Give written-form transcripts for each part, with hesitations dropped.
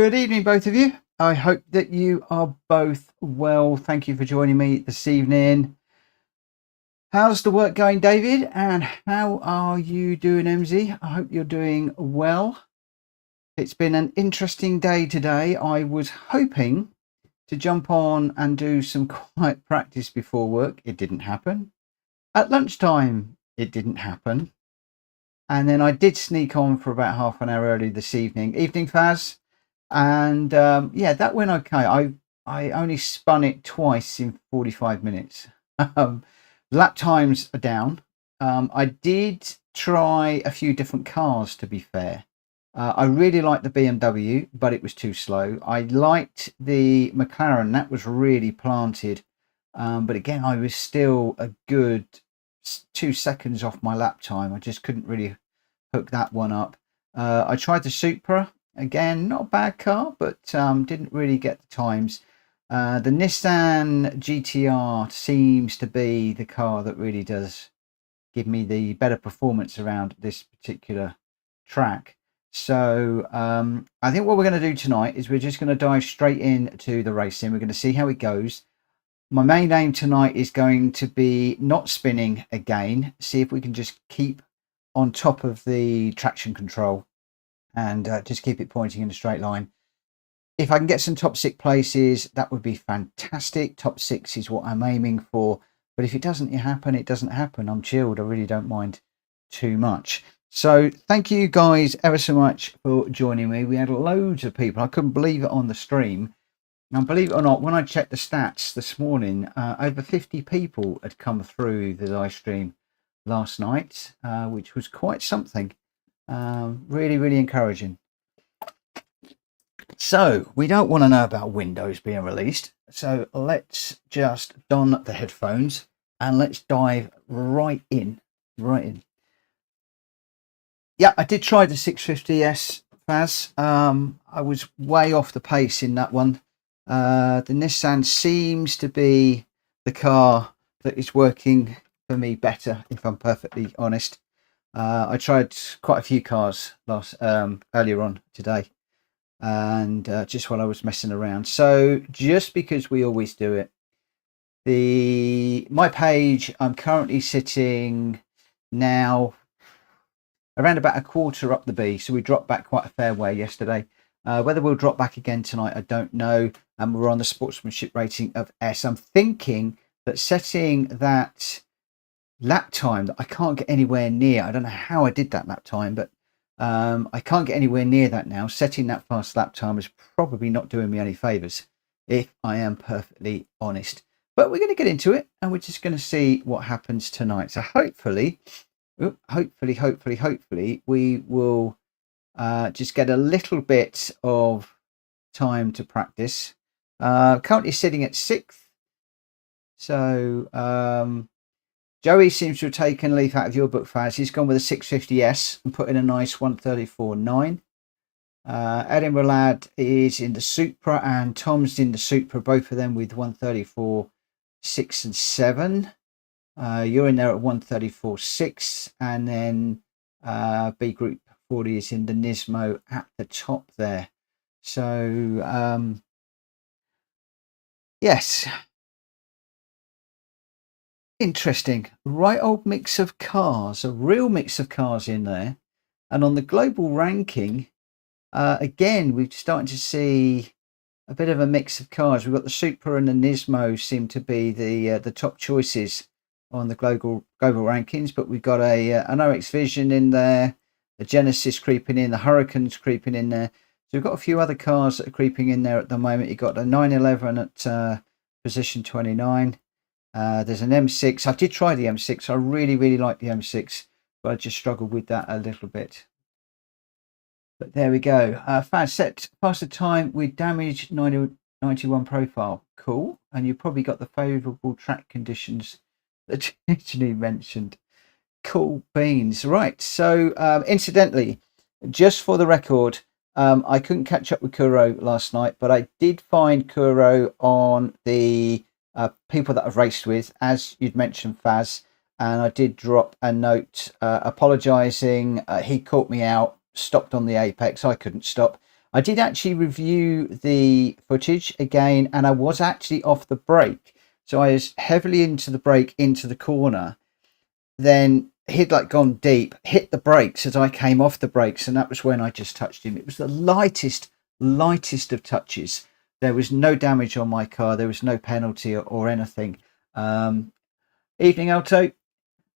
Good evening, both of you. I hope that you are both well. Thank you for joining me this evening. How's the work going, David? And how are you doing, MZ? I hope you're doing well. It's been an interesting day today. I was hoping to jump on and do some quiet practice before work. It didn't happen. At lunchtime, it didn't happen. And then I did sneak on for about half an hour early this evening. Evening, Faz. And yeah, that went okay. I only spun it twice in 45 minutes. Lap times are down. I did try a few different cars, to be fair. I really liked the BMW, but it was too slow. I liked the McLaren. That was really planted. But again, I was still a good 2 seconds off my lap time. I just couldn't really hook that one up. I tried the Supra. Again, not a bad car, but didn't really get the times. The Nissan GT-R seems to be the car that really does give me the better performance around this particular track. So I think what we're going to do tonight is we're just going to dive straight into the racing. We're going to see how it goes. My main aim tonight is going to be not spinning again, see if we can just keep on top of the traction control and just keep it pointing in a straight line. If I can get some top 6 places, that would be fantastic. Top 6 is what I'm aiming for, but if it doesn't happen, it doesn't happen. I'm chilled. I really don't mind too much. So thank you guys ever so much for joining me. We had loads of people. I couldn't believe it on the stream. And believe it or not, when I checked the stats this morning, over 50 people had come through the live stream last night, which was quite something. Really, really encouraging. So we don't want to know about Windows being released. So let's just don the headphones and let's dive right in. Yeah, I did try the 650S, Faz. I was way off the pace in that one. The Nissan seems to be the car that is working for me better, if I'm perfectly honest. I tried quite a few cars earlier on today, and just while I was messing around. So just because we always do it, my page, I'm currently sitting now around about a quarter up the B, so we dropped back quite a fair way yesterday. Whether we'll drop back again tonight, I don't know. And we're on the sportsmanship rating of S. I'm thinking that setting that lap time that I can't get anywhere near. I don't know how I did that lap time, but I can't get anywhere near that now. Setting that fast lap time is probably not doing me any favors, if I am perfectly honest. But we're going to get into it, and we're just going to see what happens tonight. So hopefully, we will just get a little bit of time to practice. Currently sitting at 6th. So Joey seems to have taken a leaf out of your book, Faz. He's gone with a 650S and put in a nice 134.9. Edinburgh Lad is in the Supra and Tom's in the Supra, both of them with 134.6 and 7. You're in there at 134.6, and then B Group 40 is in the Nismo at the top there. So yes, interesting. Right old mix of cars, a real mix of cars in there. And on the global ranking, again, we're starting to see a bit of a mix of cars. We've got the Supra and the Nismo seem to be the top choices on the global rankings, but we've got an OX Vision in there, the Genesis creeping in, the Huracan's creeping in there. So we've got a few other cars that are creeping in there at the moment. You've got the 911 at position 29. There's an M6. I did try the M6. I really, really like the M6, but I just struggled with that a little bit. But there we go. Fast set faster time with damage 91 profile. Cool. And you probably got the favourable track conditions that you mentioned. Cool beans. Right. So incidentally, just for the record, I couldn't catch up with Kuro last night, but I did find Kuro on the people that I've raced with, as you'd mentioned, Faz, and I did drop a note apologising. He caught me out, stopped on the apex. I couldn't stop. I did actually review the footage again, and I was actually off the brake. So I was heavily into the brake, into the corner. Then he'd like gone deep, hit the brakes as I came off the brakes, and that was when I just touched him. It was the lightest of touches. There was no damage on my car. There was no penalty or anything. Evening, Alto.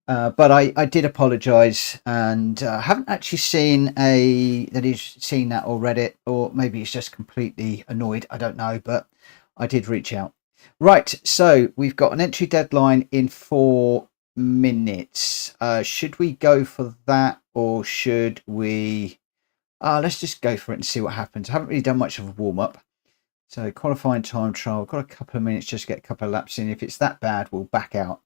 But I did apologise, and haven't actually seen that he's seen that or read it, or maybe he's just completely annoyed. I don't know, but I did reach out. Right, so we've got an entry deadline in 4 minutes. Should we go for that, or should we? Let's just go for it and see what happens. I haven't really done much of a warm up. So qualifying time trial. I've got a couple of minutes just to get a couple of laps in. If it's that bad, we'll back out.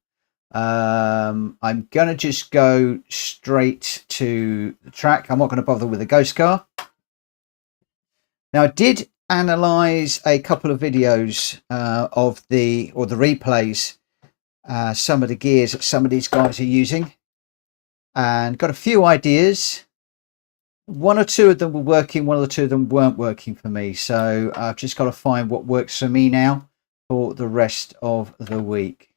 I'm gonna just go straight to the track. I'm not going to bother with a ghost car. Now, I did analyze a couple of videos of the replays, some of the gears that some of these guys are using, and got a few ideas. 1 or 2 of them were working, 1 or 2 of them weren't working for me, so I've just got to find what works for me now for the rest of the week.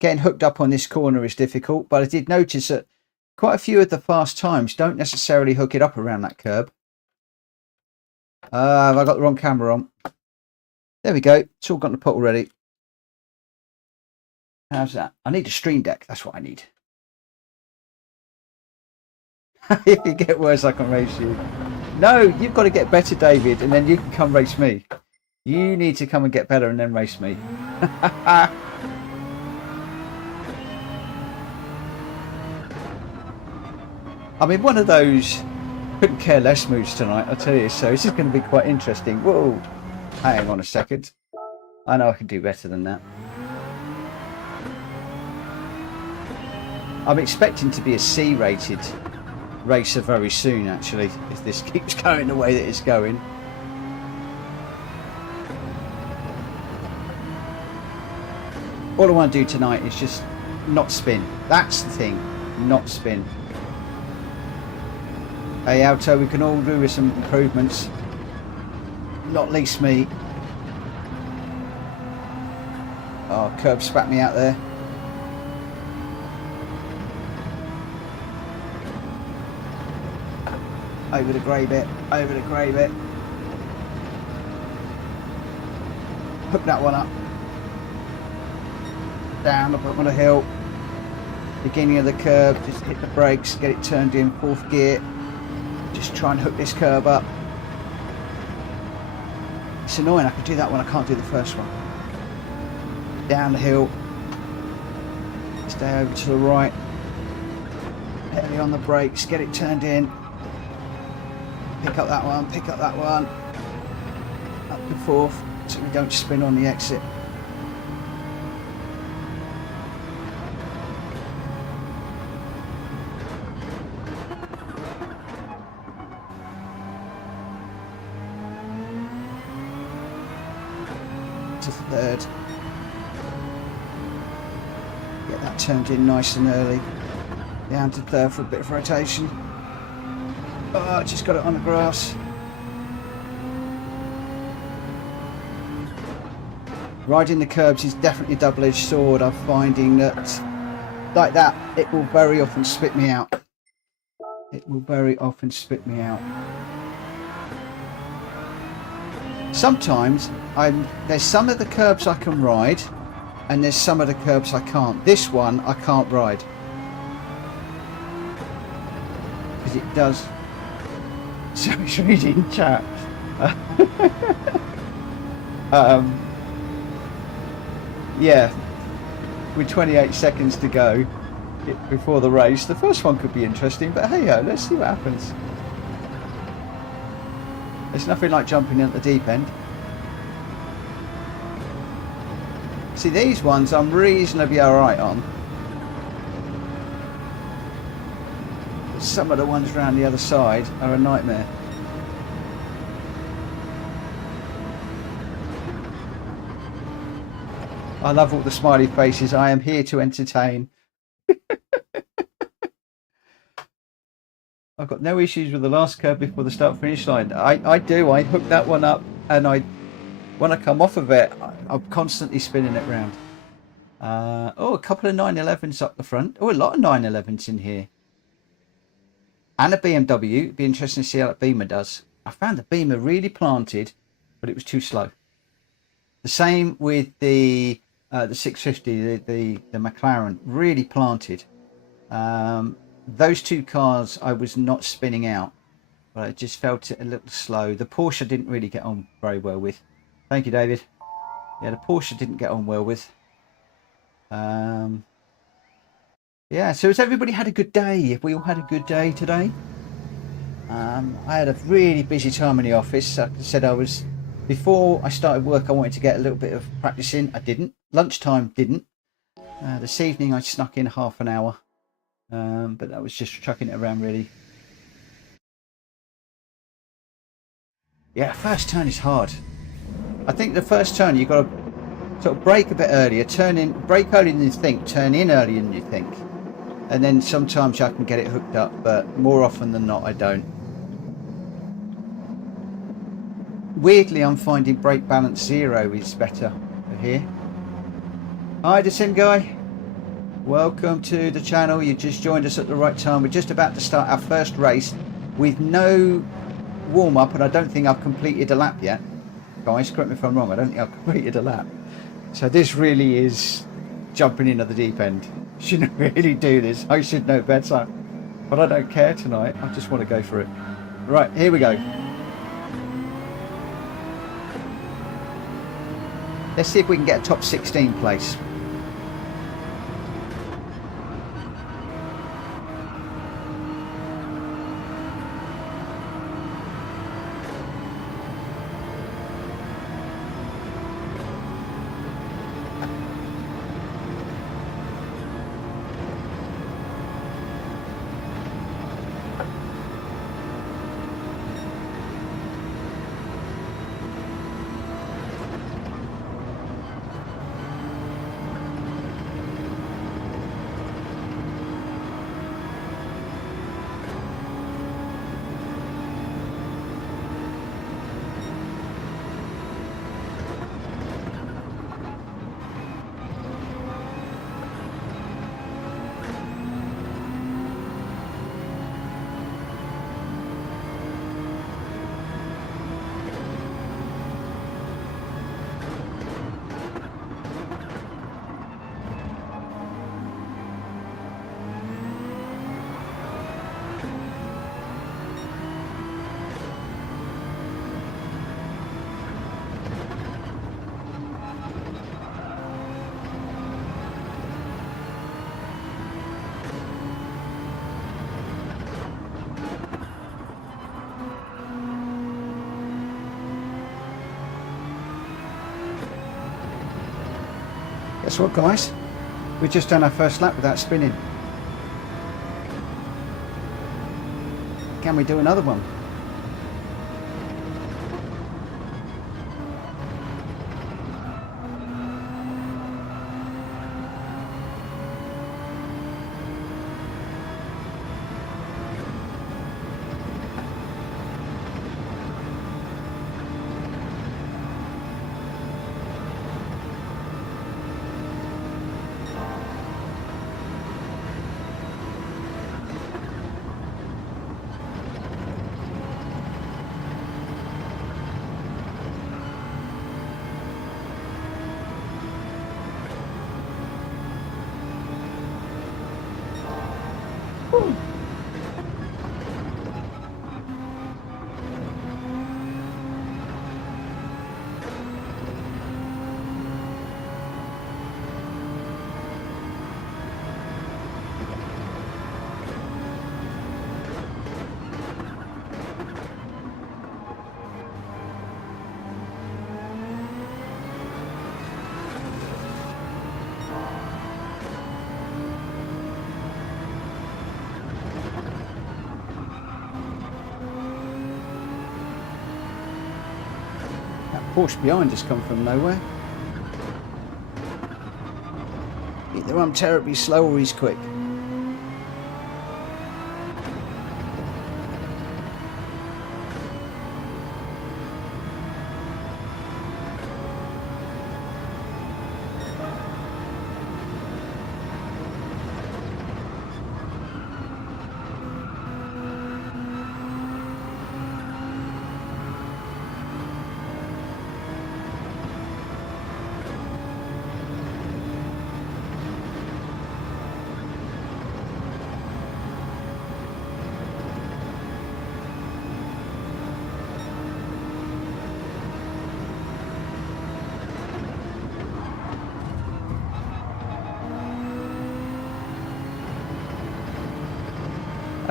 Getting hooked up on this corner is difficult, but I did notice that quite a few of the fast times don't necessarily hook it up around that curb. Have I got the wrong camera on? There we go. It's all got in the pot already. How's that? I need a stream deck. That's what I need. If you get worse, I can race you. No, you've got to get better, David, and then you can come race me. You need to come and get better and then race me. I mean, one of those couldn't care less moves tonight, I'll tell you. So this is going to be quite interesting. Whoa, hang on a second. I know I can do better than that. I'm expecting to be a C-rated racer very soon, actually, if this keeps going the way that it's going. All I want to do tonight is just not spin. That's the thing, not spin. Hey, Alto, we can all do with some improvements. Not least me. Oh, curb spat me out there. Over the grey bit, over the grey bit. Hook that one up. Down the bottom of the hill. Beginning of the curb, just hit the brakes, get it turned in 4th gear. Just try and hook this curb up. It's annoying, I can do that one, I can't do the first one. Down the hill. Stay over to the right. Heavy on the brakes, get it turned in. Pick up that one, pick up that one. Up to 4th, so we don't spin on the exit. To 3rd. Get that turned in nice and early. Down to 3rd for a bit of rotation. Oh, just got it on the grass. Riding the curbs is definitely a double-edged sword. I'm finding that, like that, it will very often spit me out. It will very often spit me out. Sometimes there's some of the curbs I can ride, and there's some of the curbs I can't. This one I can't ride because it does. So he's reading chat. Yeah, with 28 seconds to go before the race, the first one could be interesting, but hey ho, let's see what happens. There's nothing like jumping in at the deep end. See, these ones I'm reasonably alright on. Some of the ones around the other side are a nightmare. I love all the smiley faces. I am here to entertain. I've got no issues with the last curve before the start finish line. I do. I hook that one up, and when I come off of it, I'm constantly spinning it round. Oh, a couple of 911s up the front. Oh, a lot of 911s in here. And a BMW. It'd be interesting to see how that Beamer does. I found the Beamer really planted, but it was too slow. The same with the 650, the McLaren, really planted. Those two cars I was not spinning out, but I just felt it a little slow. The Porsche didn't really get on very well with. Thank you, David. Yeah, the Porsche didn't get on well with. Yeah, so has everybody had a good day? Have we all had a good day today? I had a really busy time in the office. Like I said, before I started work, I wanted to get a little bit of practice in. I didn't. Lunchtime, didn't. This evening, I snuck in half an hour. But that was just chucking it around, really. Yeah, first turn is hard. I think the first turn, you've got to sort of brake a bit earlier, brake earlier than you think, turn in earlier than you think. And then sometimes I can get it hooked up, but more often than not, I don't. Weirdly, I'm finding brake balance 0 is better here. Hi, the Sim Guy. Welcome to the channel. You just joined us at the right time. We're just about to start our first race with no warm-up, and I don't think I've completed a lap yet. Guys, correct me if I'm wrong. I don't think I've completed a lap. So this really is jumping into the deep end. Shouldn't really do this. I should know better. But I don't care tonight. I just want to go for it. Right, here we go. Let's see if we can get a top 16 place. Guess what, guys? We've just done our first lap without spinning. Can we do another one? Porsche behind has come from nowhere. Either I'm terribly slow or he's quick.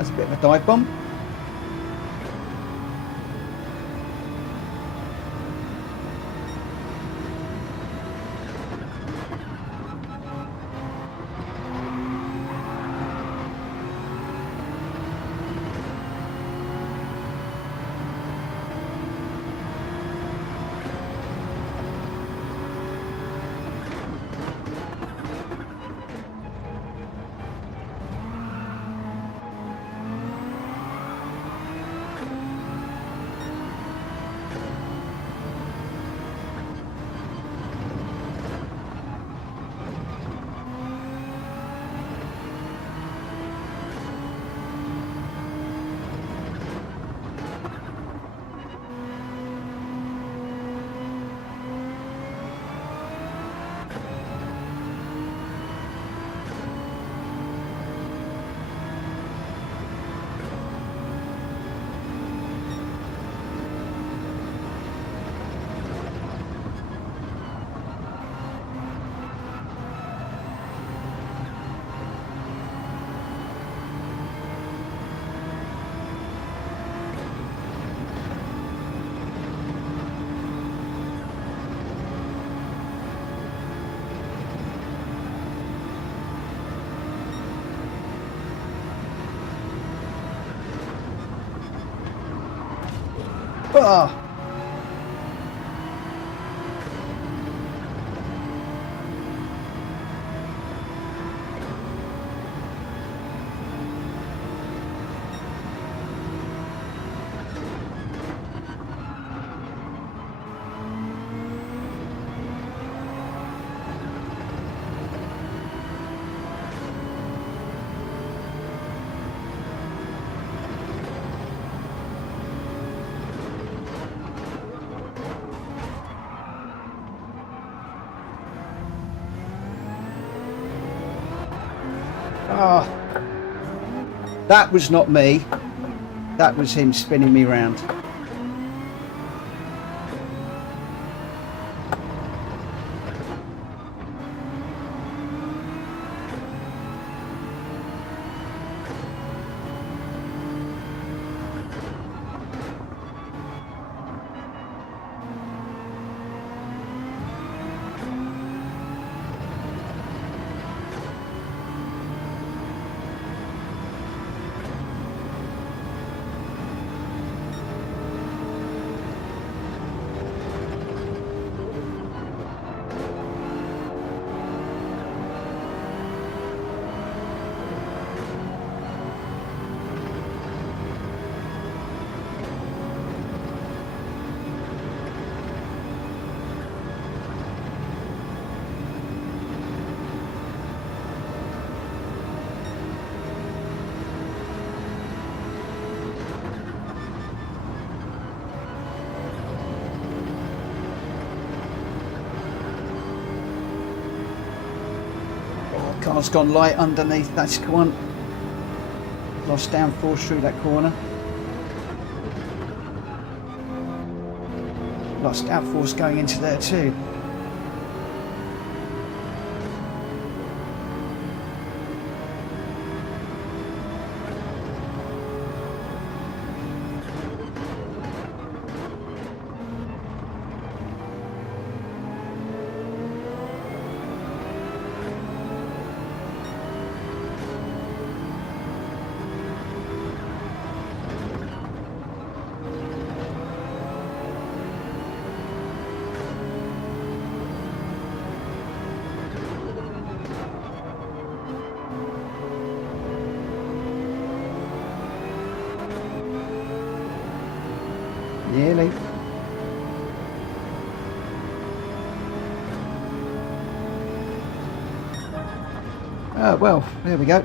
That's a bit of a dive bomb. Oh. Oh, that was not me. That was him spinning me round. Car's gone light underneath that one. Lost downforce through that corner. Lost outforce going into there too. Nearly. Oh, well, there we go.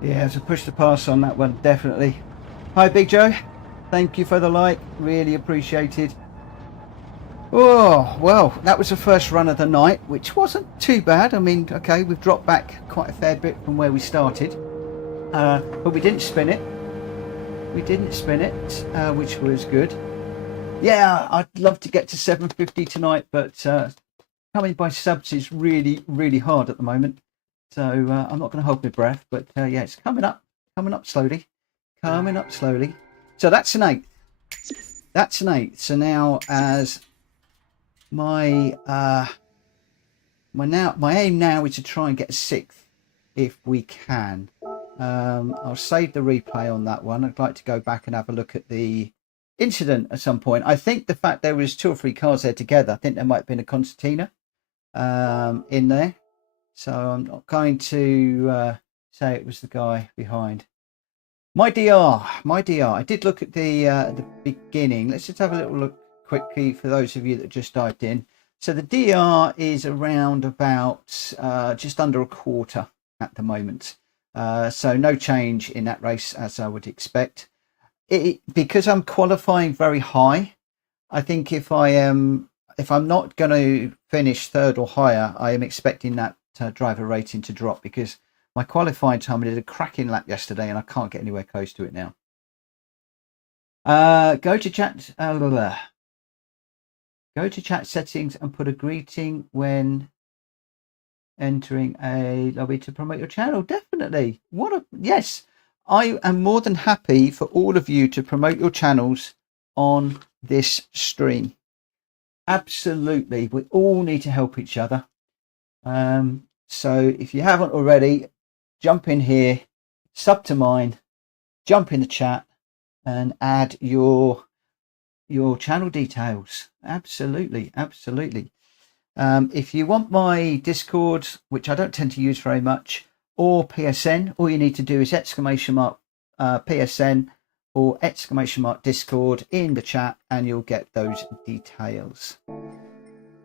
Yeah, so push the pass on that one, definitely. Hi, Big Joe. Thank you for the like. Really appreciated. Oh, well, that was the first run of the night, which wasn't too bad. I mean, okay, we've dropped back quite a fair bit from where we started. But we didn't spin it. We didn't spin it, which was good. Yeah, I'd love to get to 750 tonight, but coming by subs is really, really hard at the moment. So I'm not going to hold my breath, but yeah, it's coming up slowly, coming up slowly. So that's an 8. That's an 8. So now, as my my aim now is to try and get a 6th if we can. I'll save the replay on that one. I'd like to go back and have a look at the incident at some point. I think the fact there was 2 or 3 cars there together, I think there might have been a concertina in there. So I'm not going to say it was the guy behind. My DR. I did look at the beginning. Let's just have a little look quickly for those of you that just dived in. So the DR is around about just under a quarter at the moment. So no change in that race as I would expect. Because I'm qualifying very high, I think if I'm not going to finish 3rd or higher, I am expecting that driver rating to drop, because my qualifying time, I did a cracking lap yesterday and I can't get anywhere close to it now. Go to chat. Go to chat settings and put a greeting when entering a lobby to promote your channel. Definitely. Yes, I am more than happy for all of you to promote your channels on this stream. Absolutely. We all need to help each other. So if you haven't already, jump in here, sub to mine, jump in the chat and add your channel details. Absolutely. If you want my Discord, which I don't tend to use very much, or PSN, all you need to do is !PSN or !Discord in the chat and you'll get those details.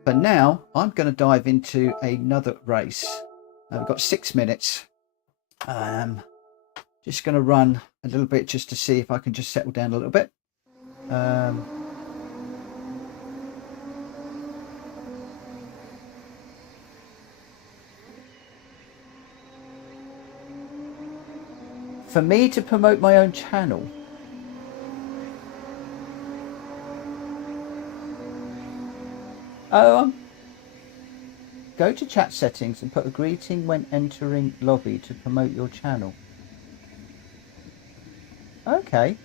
But now I'm going to dive into another race. We've got 6 minutes. Just going to run a little bit just to see if I can just settle down a little bit. For me to promote my own channel, go to chat settings and put a greeting when entering lobby to promote your channel. Okay.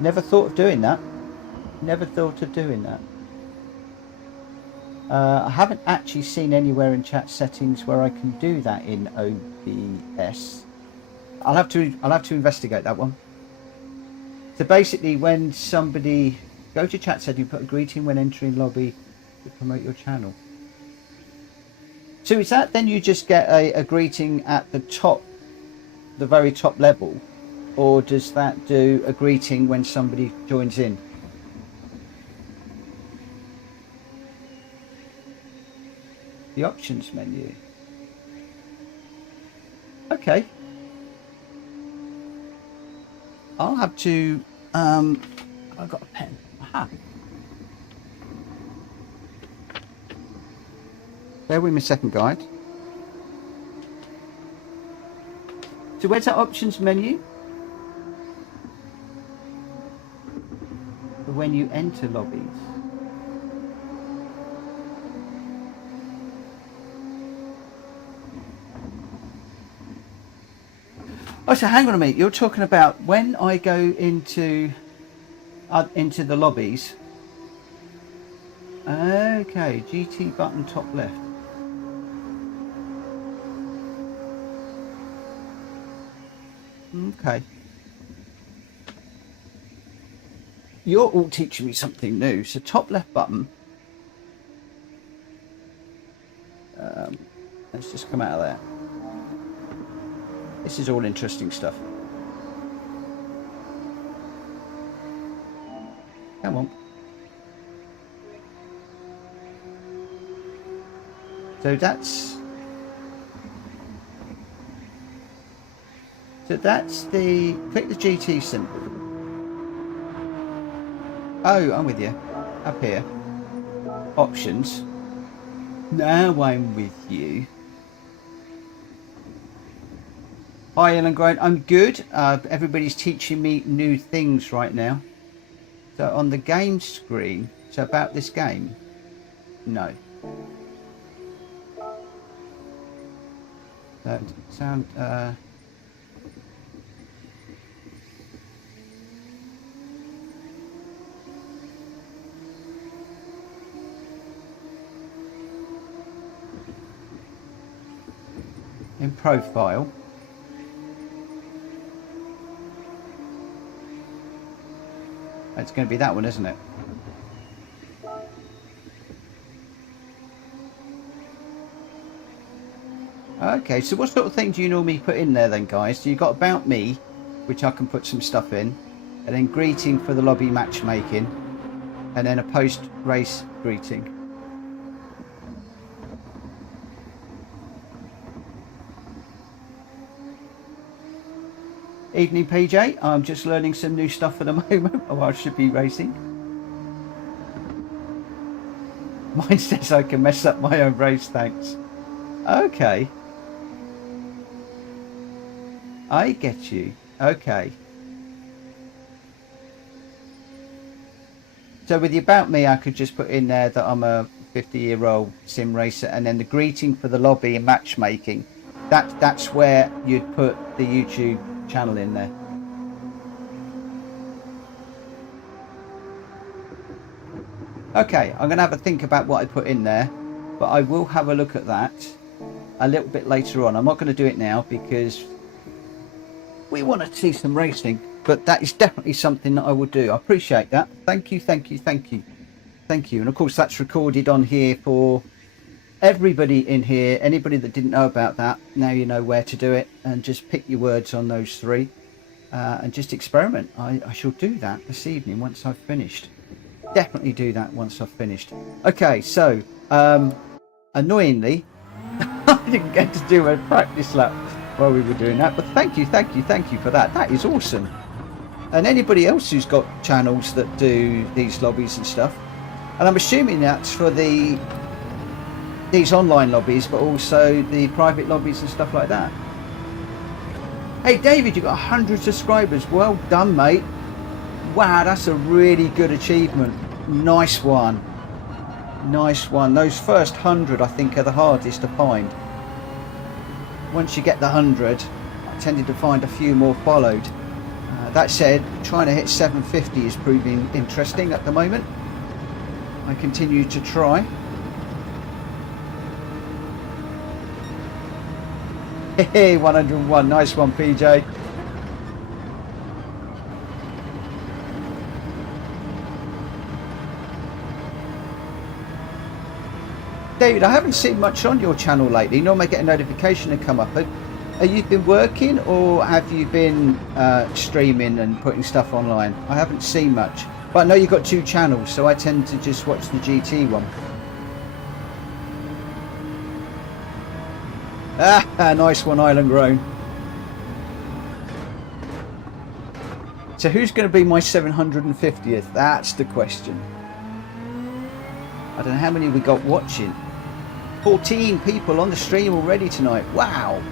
Never thought of doing that. I haven't actually seen anywhere in chat settings where I can do that in OBS. I'll have to investigate that one. So basically, when somebody go to chat setting, put a greeting when entering lobby to promote your channel. So is that then you just get a greeting at the top, the very top level, or does that do a greeting when somebody joins in? The options menu. Okay. I'll have to. I've got a pen. Aha. Bear with me a second, guide. So where's that options menu? For when you enter lobbies. Oh, so hang on a minute. You're talking about when I go into the lobbies. Okay, GT button top left. Okay. You're all teaching me something new. So top left button. Let's just come out of there. This is all interesting stuff. Come on. So that's the click the GT symbol. Oh, I'm with you. Up here. Options. Now I'm with you. Hi, Ellen Grant. I'm good. Everybody's teaching me new things right now. So on the game screen, so about this game, no. That sound. In profile. It's going to be that one, isn't it? Okay, so what sort of thing do you normally put in there then, guys? So you've got about me, which I can put some stuff in, and then greeting for the lobby matchmaking, and then a post-race greeting. Evening, PJ. I'm just learning some new stuff at the moment. Oh, I should be racing. Mine says I can mess up my own race, thanks. Okay. I get you. Okay. So with the about me, I could just put in there that I'm a 50-year-old sim racer, and then the greeting for the lobby and matchmaking. That's where you'd put the YouTube channel in there. Okay, I'm going to have a think about what I put in there, but I will have a look at that a little bit later on. I'm not going to do it now because we want to see some racing, but that is definitely something that I will do. I appreciate that. Thank you, thank you, thank you, thank you. And of course, that's recorded on here for everybody in here. Anybody that didn't know about that, now you know where to do it, and just pick your words on those three and just experiment. I shall do that this evening once I've finished. Definitely do that once I've finished. Okay, so annoyingly, I didn't get to do a practice lap while we were doing that, but thank you for that. That is awesome. And anybody else who's got channels that do these lobbies and stuff, and I'm assuming that's for these online lobbies, but also the private lobbies and stuff like that. Hey David, you got 100 subscribers. Well done, mate. Wow, that's a really good achievement. Nice one. Nice one. Those first 100 I think are the hardest to find. Once you get the 100, I tended to find a few more followed. That said, trying to hit 750 is proving interesting at the moment. I continue to try. Hey, 101. Nice one, PJ. David, I haven't seen much on your channel lately. Normally I get a notification and come up. Have you been working, or have you been streaming and putting stuff online? I haven't seen much. But I know you've got two channels, so I tend to just watch the GT one. Ah, nice one, Island Grown. So who's going to be my 750th? That's the question. I don't know how many we got watching. 14 people on the stream already tonight. Wow.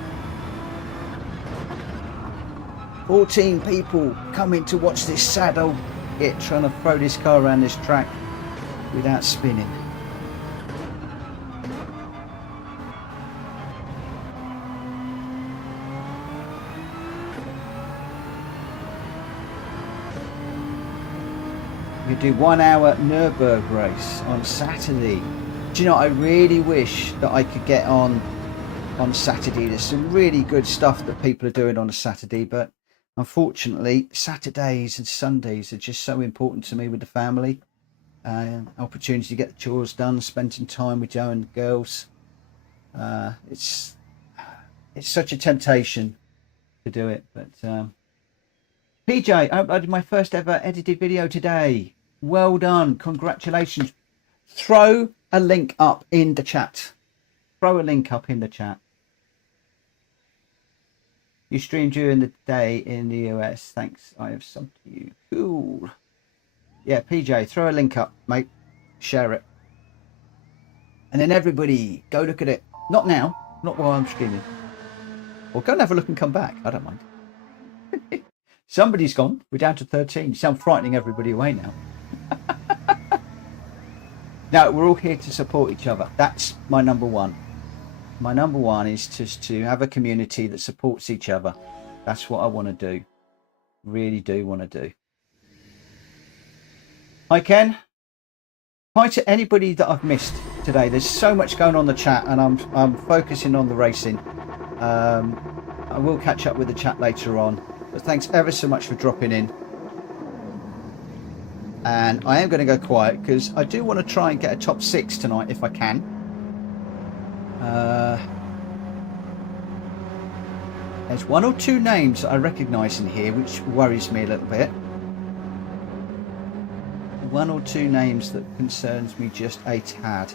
14 people coming to watch this sad old git trying to throw this car around this track without spinning. We do 1 hour Nürburgring race on Saturday. Do you know, I really wish that I could get on Saturday. There's some really good stuff that people are doing on a Saturday, but unfortunately Saturdays and Sundays are just so important to me with the family. Opportunity to get the chores done, spending time with Joe and the girls. It's such a temptation to do it, but PJ, I did my first ever edited video today. Well done, congratulations. Throw a link up in the chat. Throw a link up in the chat. You stream during the day in the US. Thanks, I have subbed to you. Cool. Yeah, PJ, throw a link up, mate. Share it. And then everybody, go look at it. Not now, not while I'm streaming. Or go and have a look and come back. I don't mind. Somebody's gone. We're down to 13. You sound frightening everybody away now. No, we're all here to support each other. That's my number one. My number one is just to have a community that supports each other. That's what I want to do. Really do want to do. Hi, Ken. Hi to anybody that I've missed today. There's so much going on in the chat, and I'm focusing on the racing. I will catch up with the chat later on. But thanks ever so much for dropping in. And I am going to go quiet because I do want to try and get a top 6 tonight if I can. There's one or two names that I recognise in here, which worries me a little bit. One or two names that concerns me just a tad.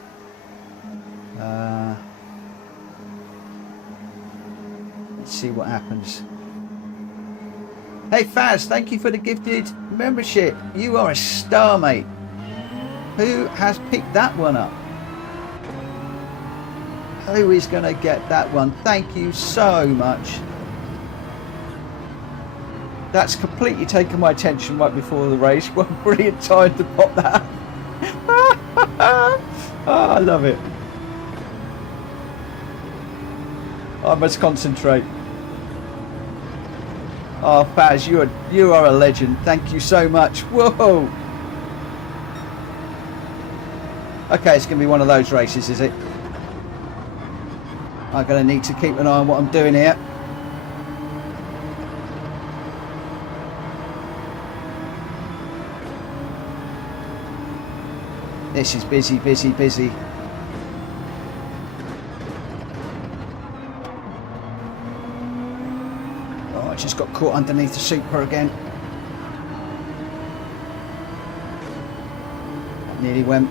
Let's see what happens. Hey Faz, thank you for the gifted membership. You are a star, mate. Who has picked that one up? Who is going to get that one? Thank you so much. That's completely taken my attention right before the race. What a brilliant time to pop that. Oh, I love it. I must concentrate. Oh, Faz, you are a legend. Thank you so much. Whoa. Okay, it's going to be one of those races, is it? I'm going to need to keep an eye on what I'm doing here. This is busy, busy, busy. Oh, I just got caught underneath the super again. Nearly went.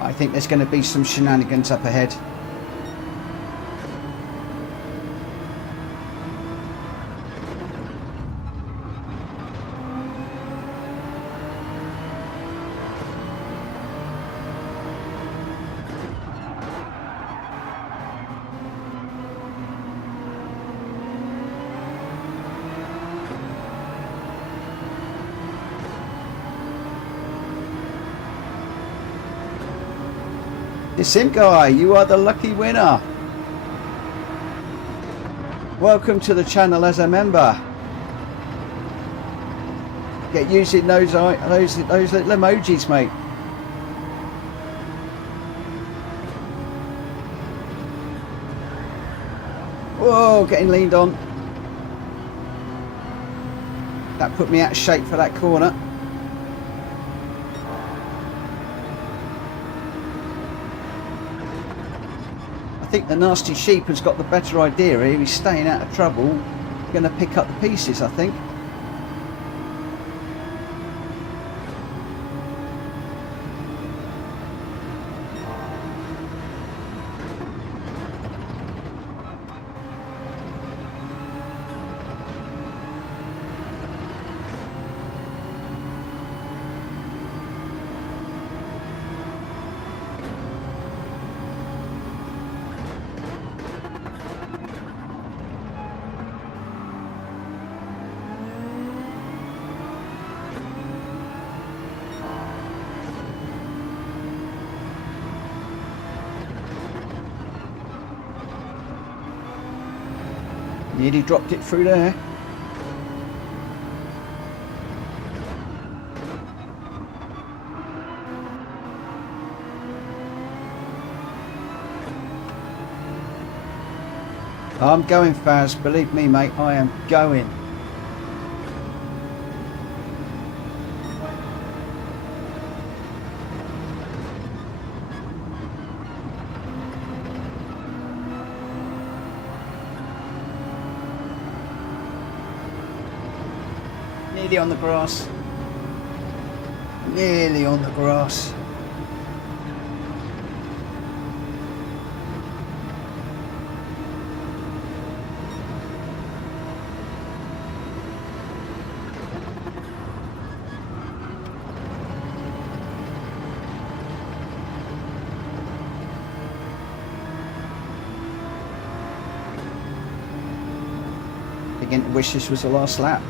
I think there's going to be some shenanigans up ahead. The Sim Guy, you are the lucky winner. Welcome to the channel as a member. Get using those little emojis, mate. Whoa, getting leaned on. That put me out of shape for that corner. I think the nasty sheep has got the better idea here. He's staying out of trouble. Going to pick up the pieces, I think. Nearly dropped it through there. I'm going fast, believe me, mate, I am going. Nearly on the grass. Nearly on the grass. begin to wish this was the last lap.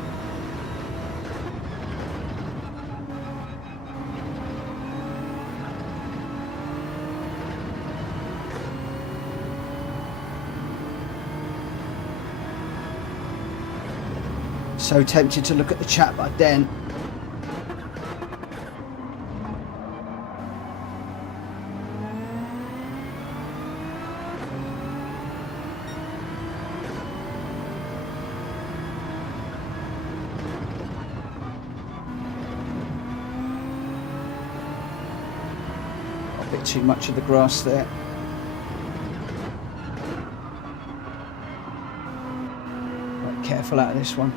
So tempted to look at the chat, but I daren't. A bit too much of the grass there. Right, careful out of this one.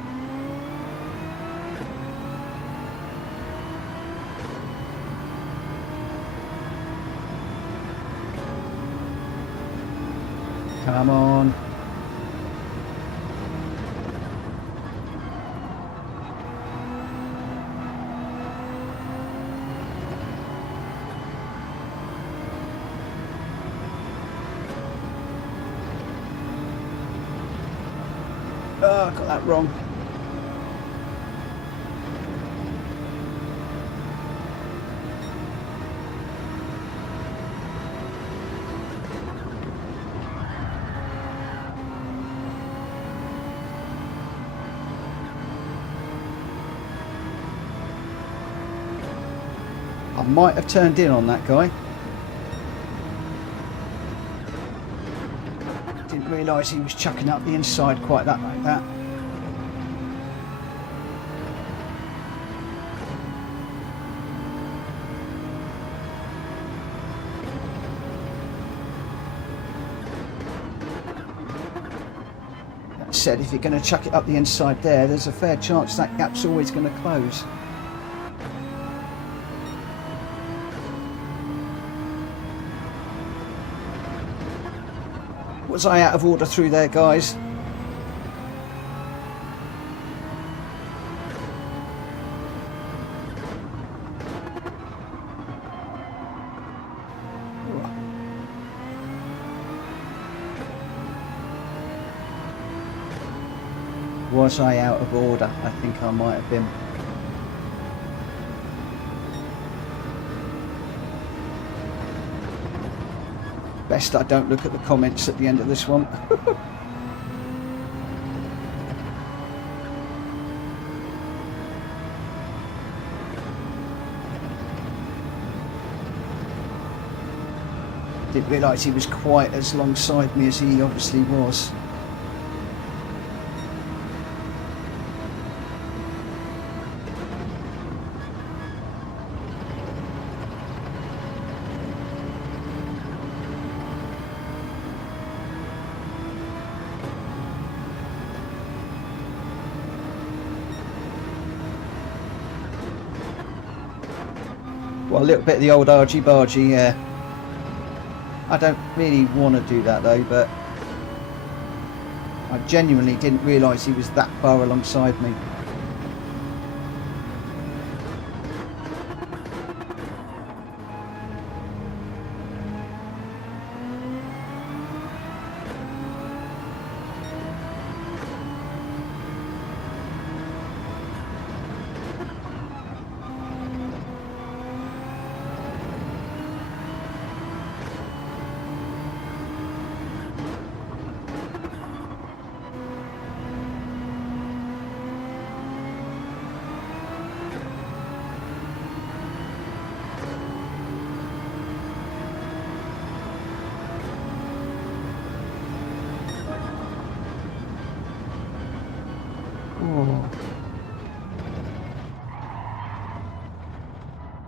Come on. Oh, I got that wrong. I might have turned in on that guy. Didn't realise he was chucking up the inside quite that like that. That said, if you're going to chuck it up the inside there, there's a fair chance that gap's always going to close. Was I out of order through there, guys? Was I out of order? I think I might have been. Best I don't look at the comments at the end of this one. Didn't realise he was quite as alongside me as he obviously was. Well, a little bit of the old argy-bargy, yeah. I don't really want to do that though, but I genuinely didn't realise he was that far alongside me.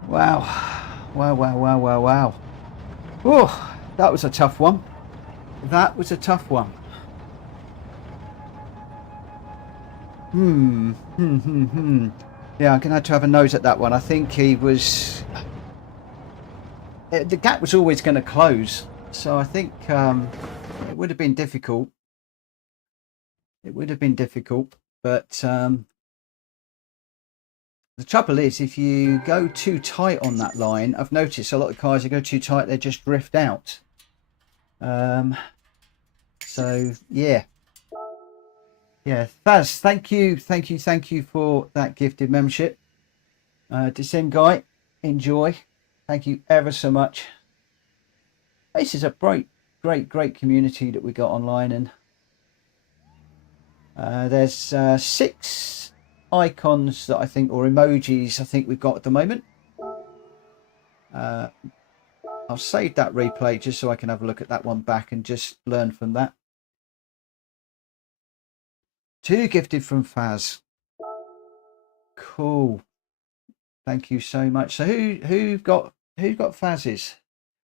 Wow. Wow, wow, wow, wow, wow. Oh, that was a tough one. That was a tough one. Yeah, I'm going to have to have a nose at that one. I think he was... The gap was always going to close. So I think it would have been difficult. It would have been difficult. But the trouble is, if you go too tight on that line, I've noticed a lot of cars that go too tight, they just drift out. So, yeah. Yeah, Faz, thank you for that gifted membership. Decem guy, enjoy. Thank you ever so much. This is a great community that we got online, and there's 6 icons that I think, or emojis I think we've got at the moment. I'll save that replay just so I can have a look at that one back and just learn from that. 2 gifted from Faz. Cool. Thank you so much. So who got Faz's?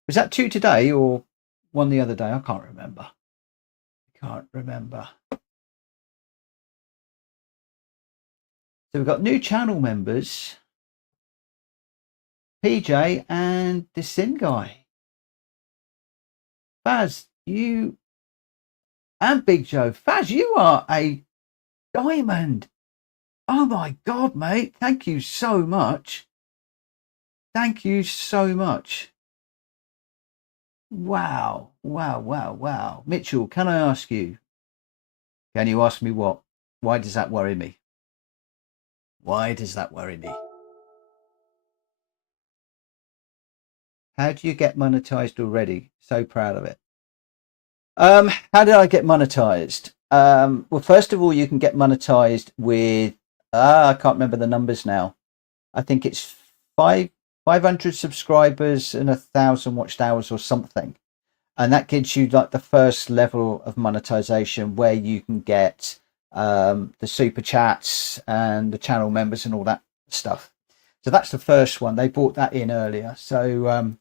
Was that 2 today or 1 the other day? I can't remember. So we've got new channel members, PJ and the Sin guy. Faz, you and Big Joe. Faz, you are a diamond. Oh my God, mate. Thank you so much. Thank you so much. Wow. Mitchell, can I ask you? Can you ask me what? Why does that worry me? Why does that worry me? How do you get monetized already? So proud of it. How did I get monetized? Well, first of all, you can get monetized with I can't remember the numbers now. I think it's 500 subscribers and 1,000 watched hours or something, and that gives you like the first level of monetization where you can get the super chats and the channel members and all that stuff. So that's the first one. They brought that in earlier. So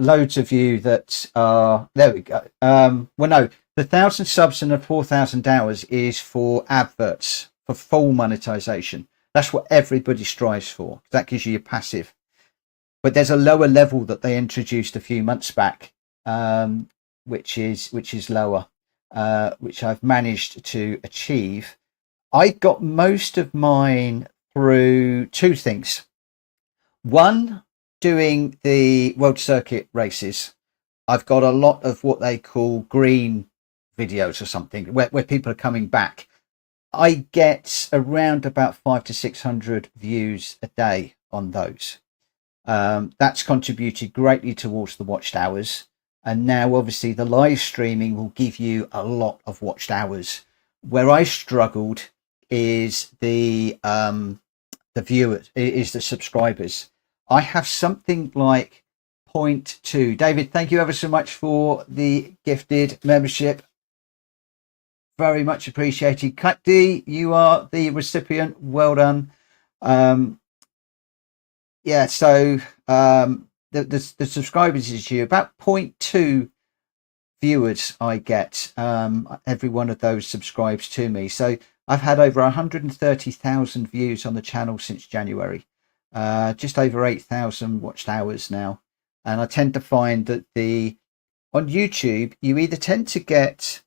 loads of you that are there. We go. Well, no, the 1,000 subs and the 4,000 hours is for adverts, for full monetization. That's what everybody strives for. That gives you your passive. But there's a lower level that they introduced a few months back, which is lower, which I've managed to achieve. I got most of mine through 2 things. One, doing the World Circuit races. I've got a lot of what they call green videos or something where people are coming back. I get around about 500 to 600 views a day on those. That's contributed greatly towards the watched hours. And now obviously the live streaming will give you a lot of watched hours. Where I struggled is the viewers, is the subscribers. I have something like 0.2. David, thank you ever so much for the gifted membership. Very much appreciated. Kakti, you are the recipient. Well done. Yeah, so the subscribers is you about 0.2 viewers I get. Every one of those subscribes to me. So I've had over 130,000 views on the channel since January. Just over 8,000 watched hours now. And I tend to find that on YouTube, you either tend to get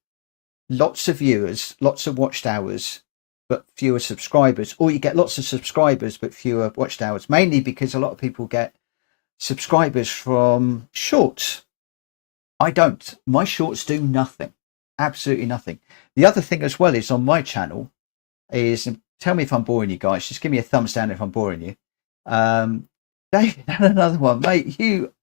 lots of viewers, lots of watched hours, but fewer subscribers, or you get lots of subscribers but fewer watched hours, mainly because a lot of people get subscribers from shorts. I don't. My shorts do nothing, absolutely nothing. The other thing as well is on my channel is, tell me if I'm boring you guys, just give me a thumbs down if I'm boring you. David had another one, mate. You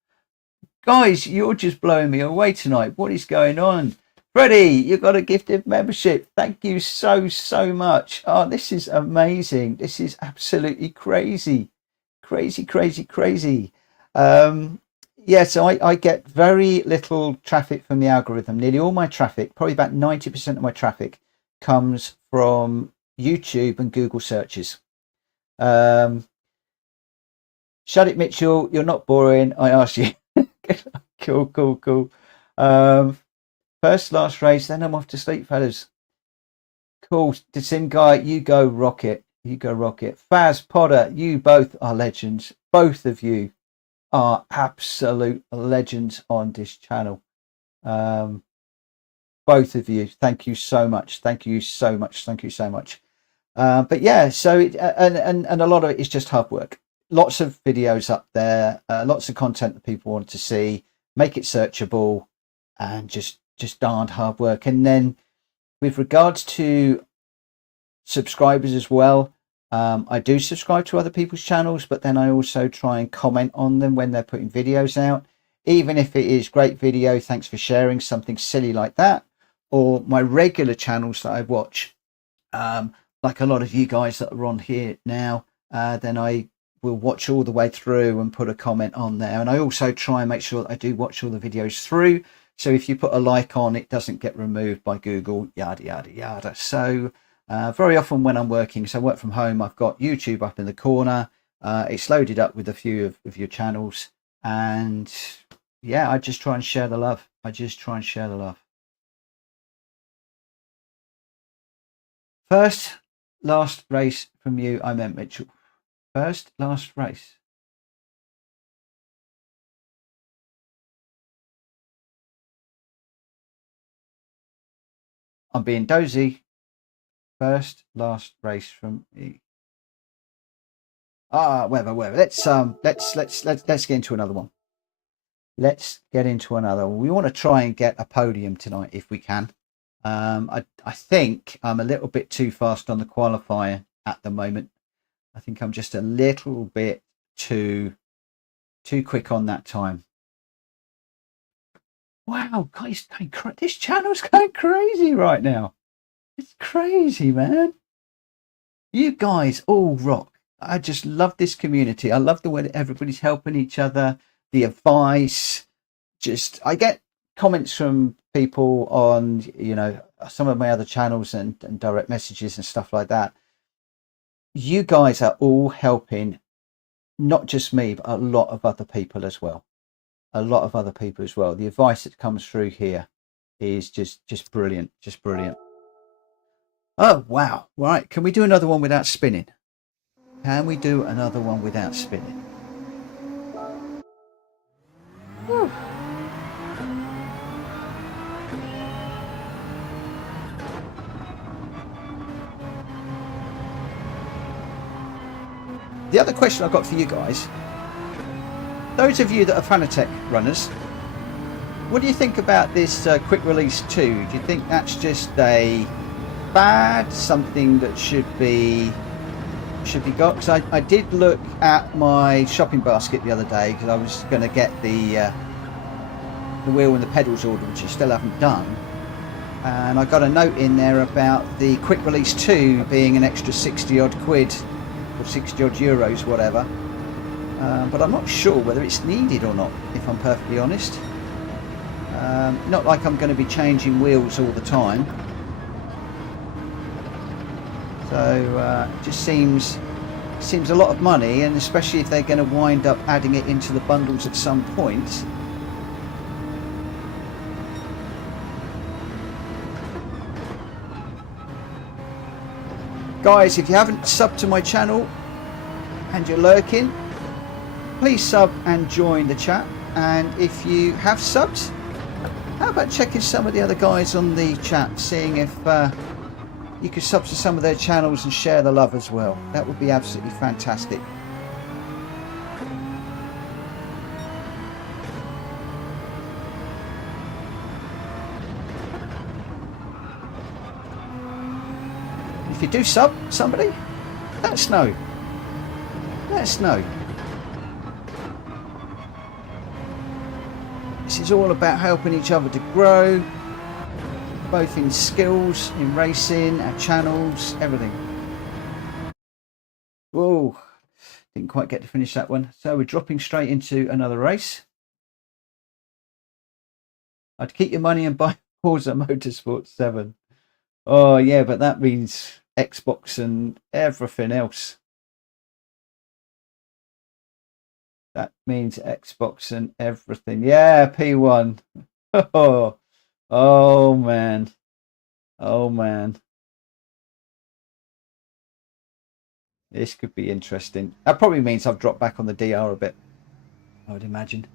guys, you're just blowing me away tonight. What is going on? Freddie, you got a gifted membership. Thank you so much. Oh, this is amazing. This is absolutely crazy. Crazy. Yeah, so I get very little traffic from the algorithm. Nearly all my traffic, probably about 90% of my traffic, comes from YouTube and Google searches. Shut it, Mitchell. You're not boring. I asked you. Cool. First, last race, then I'm off to sleep, fellas. Cool. The Sim guy, you go rocket. Faz, Potter, you both are legends. Both of you are absolute legends on this channel. Both of you, thank you so much. But yeah, so and a lot of it is just hard work. Lots of videos up there, lots of content that people want to see. Make it searchable, and just darned hard work. And then with regards to subscribers as well, I do subscribe to other people's channels, but then I also try and comment on them when they're putting videos out, even if it is great video, thanks for sharing, something silly like that, or my regular channels that I watch, like a lot of you guys that are on here now, then I will watch all the way through and put a comment on there. And I also try and make sure that I do watch all the videos through, so if you put a like on, it doesn't get removed by Google, yada yada yada. So very often when I'm working, so I work from home, I've got YouTube up in the corner, it's loaded up with a few of your channels, and yeah, I just try and share the love. I just try and share the love. First last race from you, I meant Mitchell. First last race. I'm being dozy. First last race from me. Whatever. Let's get into another one. Let's get into another one. We want to try and get a podium tonight if we can. I think I'm a little bit too fast on the qualifier at the moment. I think I'm just a little bit too quick on that time. Wow, guys, this channel's going crazy right now. It's crazy, man. You guys all rock. I just love this community. I love the way that everybody's helping each other, the advice. Just, I get comments from people on, you know, some of my other channels and direct messages and stuff like that. You guys are all helping, not just me, but a lot of other people as well. A lot of other people as well. The advice that comes through here is just brilliant, just brilliant. Oh, wow. Right. Can we do another one without spinning? Can we do another one without spinning? Whew. The other question I've got for you guys, those of you that are Fanatec runners, what do you think about this quick release 2? Do you think that's just a fad, something that should be got? Because I did look at my shopping basket the other day, because I was going to get the wheel and the pedals order, which I still haven't done, and I got a note in there about the quick release 2 being an extra 60 odd quid or 60 odd euros, whatever, but I'm not sure whether it's needed or not, if I'm perfectly honest. Not like I'm going to be changing wheels all the time, so it just seems a lot of money, and especially if they're going to wind up adding it into the bundles at some point. Guys, if you haven't subbed to my channel and you're lurking, please sub and join the chat. And if you have subbed, how about checking some of the other guys on the chat, seeing if you could sub to some of their channels and share the love as well. That would be absolutely fantastic. If you do sub somebody, let us know. Let us know. This is all about helping each other to grow, both in skills, in racing, our channels, everything. Whoa, didn't quite get to finish that one. So we're dropping straight into another race. I'd keep your money and buy Forza Motorsport 7. Oh yeah, but that means Xbox and everything else. That means Xbox and everything. Yeah, P1. Oh man. Oh man. This could be interesting. That probably means I've dropped back on the DR a bit, I would imagine.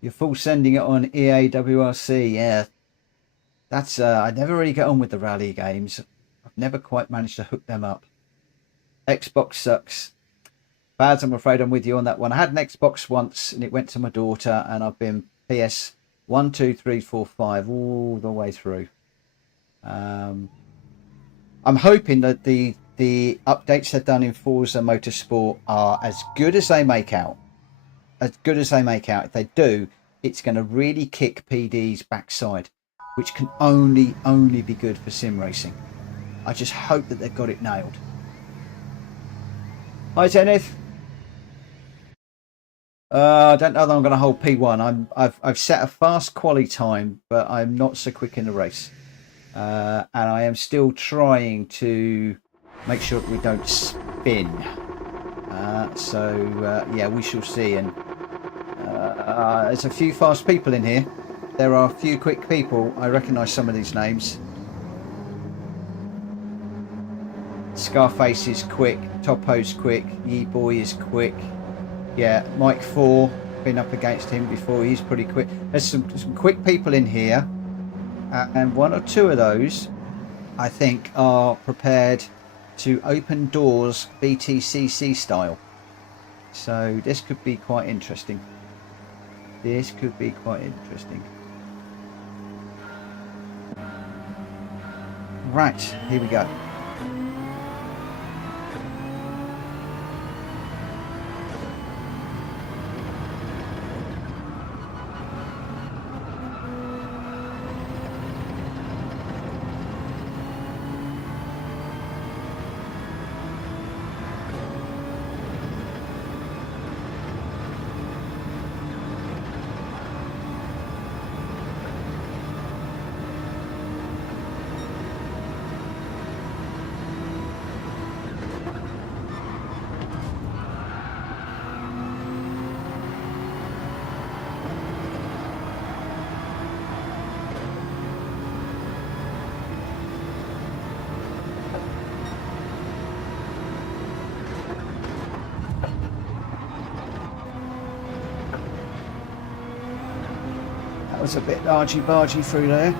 You're full sending it on EA WRC. Yeah. That's I never really get on with the rally games. I've never quite managed to hook them up. Xbox sucks. Baz, I'm afraid I'm with you on that one. I had an Xbox once and it went to my daughter, and I've been PS 1, 2, 3, 4, 5, all the way through. I'm hoping that the updates they've done in Forza Motorsport are as good as they make out. As good as they make out. If they do, it's going to really kick PD's backside, which can only be good for sim racing. I just hope that they've got it nailed. Hi, Zenith. I don't know that I'm going to hold P1. I've set a fast quali time, but I'm not so quick in the race, and I am still trying to make sure that we don't spin. Yeah, we shall see. And there's a few fast people in here. There are a few quick people. I recognise some of these names. Scarface is quick. Topo's quick. Ye Boy is quick. Yeah, Mike 4, been up against him before. He's pretty quick. There's some quick people in here, and one or two of those, I think, are prepared to open doors BTCC style. So this could be quite interesting. This could be quite interesting. Right, here we go. Was a bit argy-bargy through there.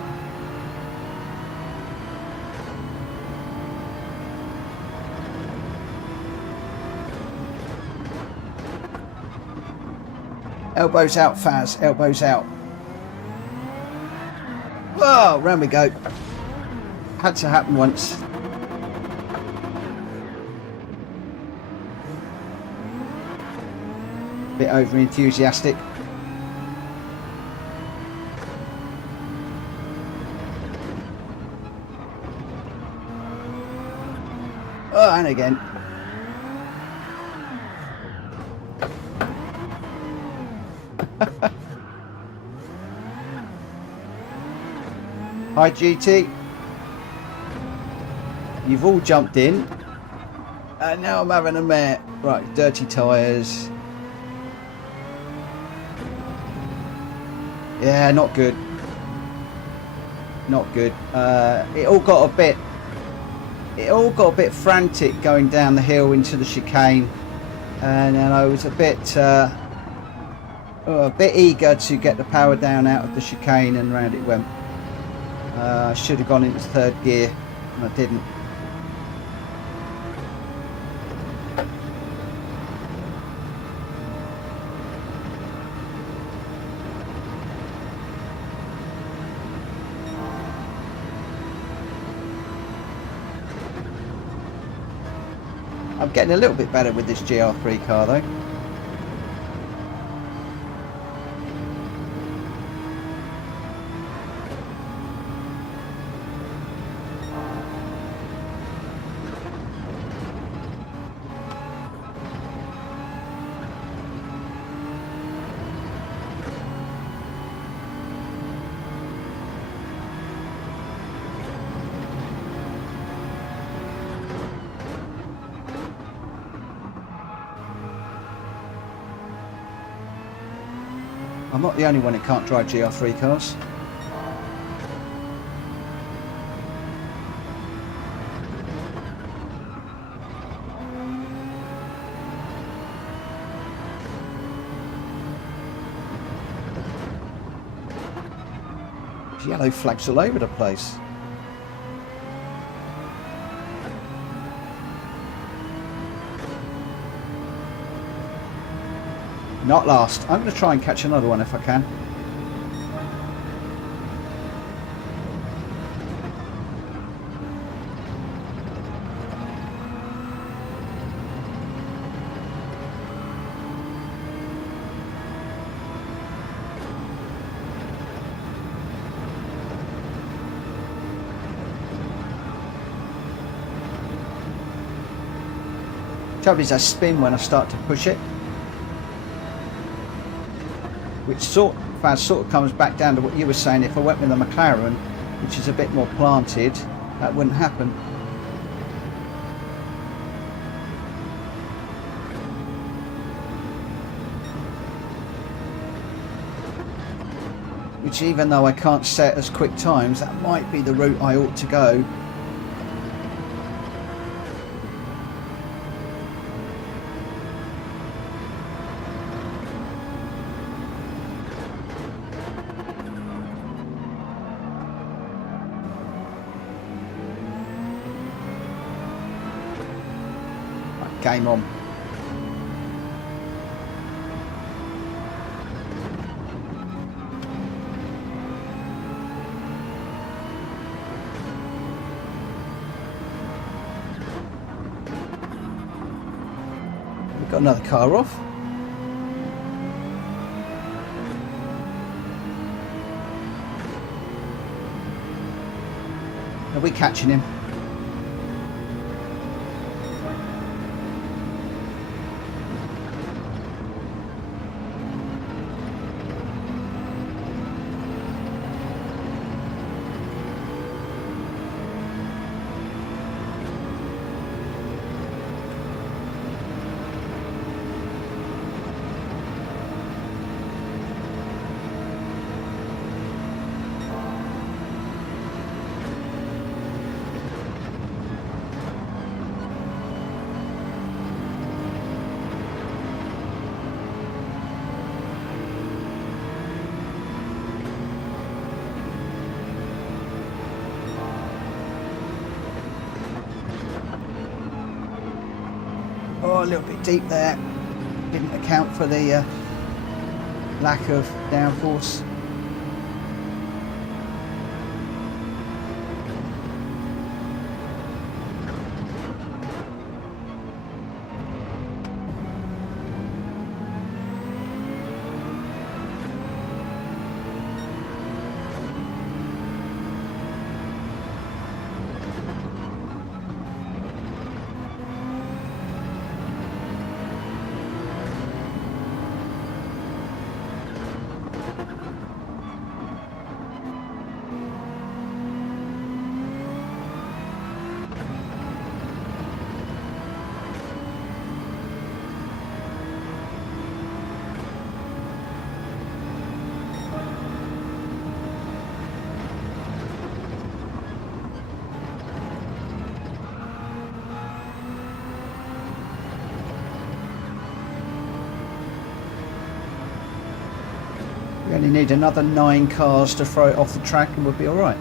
Elbows out, Faz. Elbows out. Whoa, round we go. Had to happen once. Bit over enthusiastic. Oh, and again. Hi, GT. You've all jumped in. And now I'm having a mare. Right, dirty tyres. Yeah, not good. Not good. It all got a bit frantic going down the hill into the chicane, and then I was a bit eager to get the power down out of the chicane, and round it went. I should have gone into third gear, and I didn't. I'm getting a little bit better with this Gr3 car though. I'm not the only one that can't drive Gr3 cars. There's yellow flags all over the place. Not last. I'm going to try and catch another one if I can. Trouble is I spin when I start to push it, which sort of comes back down to what you were saying. If I went with a McLaren, which is a bit more planted, that wouldn't happen. Which, even though I can't set as quick times, that might be the route I ought to go. Game on. We've got another car off. Are we catching him? Oh, a little bit deep there. Didn't account for the lack of downforce. We only need another 9 cars to throw it off the track and we'll be all right.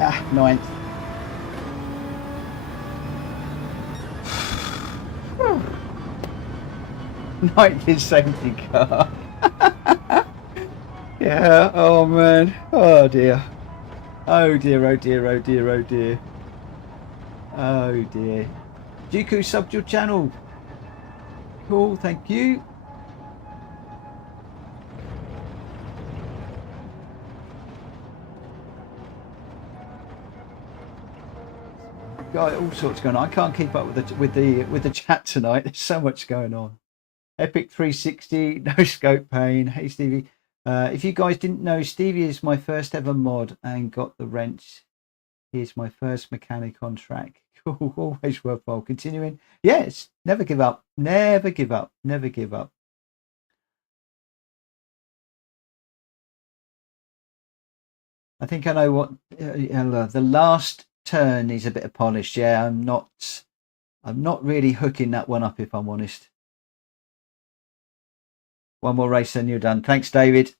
Ah, 9th. 9th is safety car. Yeah, oh man. Oh dear. Oh dear, oh dear, oh dear, oh dear. Oh dear. Juku subbed your channel. Cool, thank you. got all sorts going on. I can't keep up with the chat tonight. There's so much going on. Epic 360, no scope pain. Hey Stevie, if you guys didn't know, Stevie is my first ever mod and got the wrench. He's my first mechanic on track. Always worthwhile continuing. Yes, never give up. Never give up. Never give up. I think I know what the last turn is a bit of polish. Yeah, I'm not really hooking that one up, if I'm honest. One more race and you're done. Thanks, David.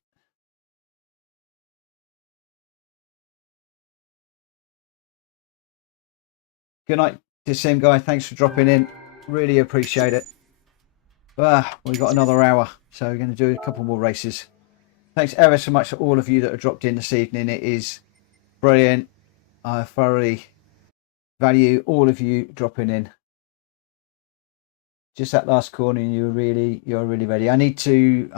Good night to Sim guy. Thanks for dropping in. Really appreciate it. We've got another hour, so we're going to do a couple more races. Thanks ever so much for all of you that have dropped in this evening. It is brilliant. I thoroughly value all of you dropping in. Just that last corner, and you're really ready. I need to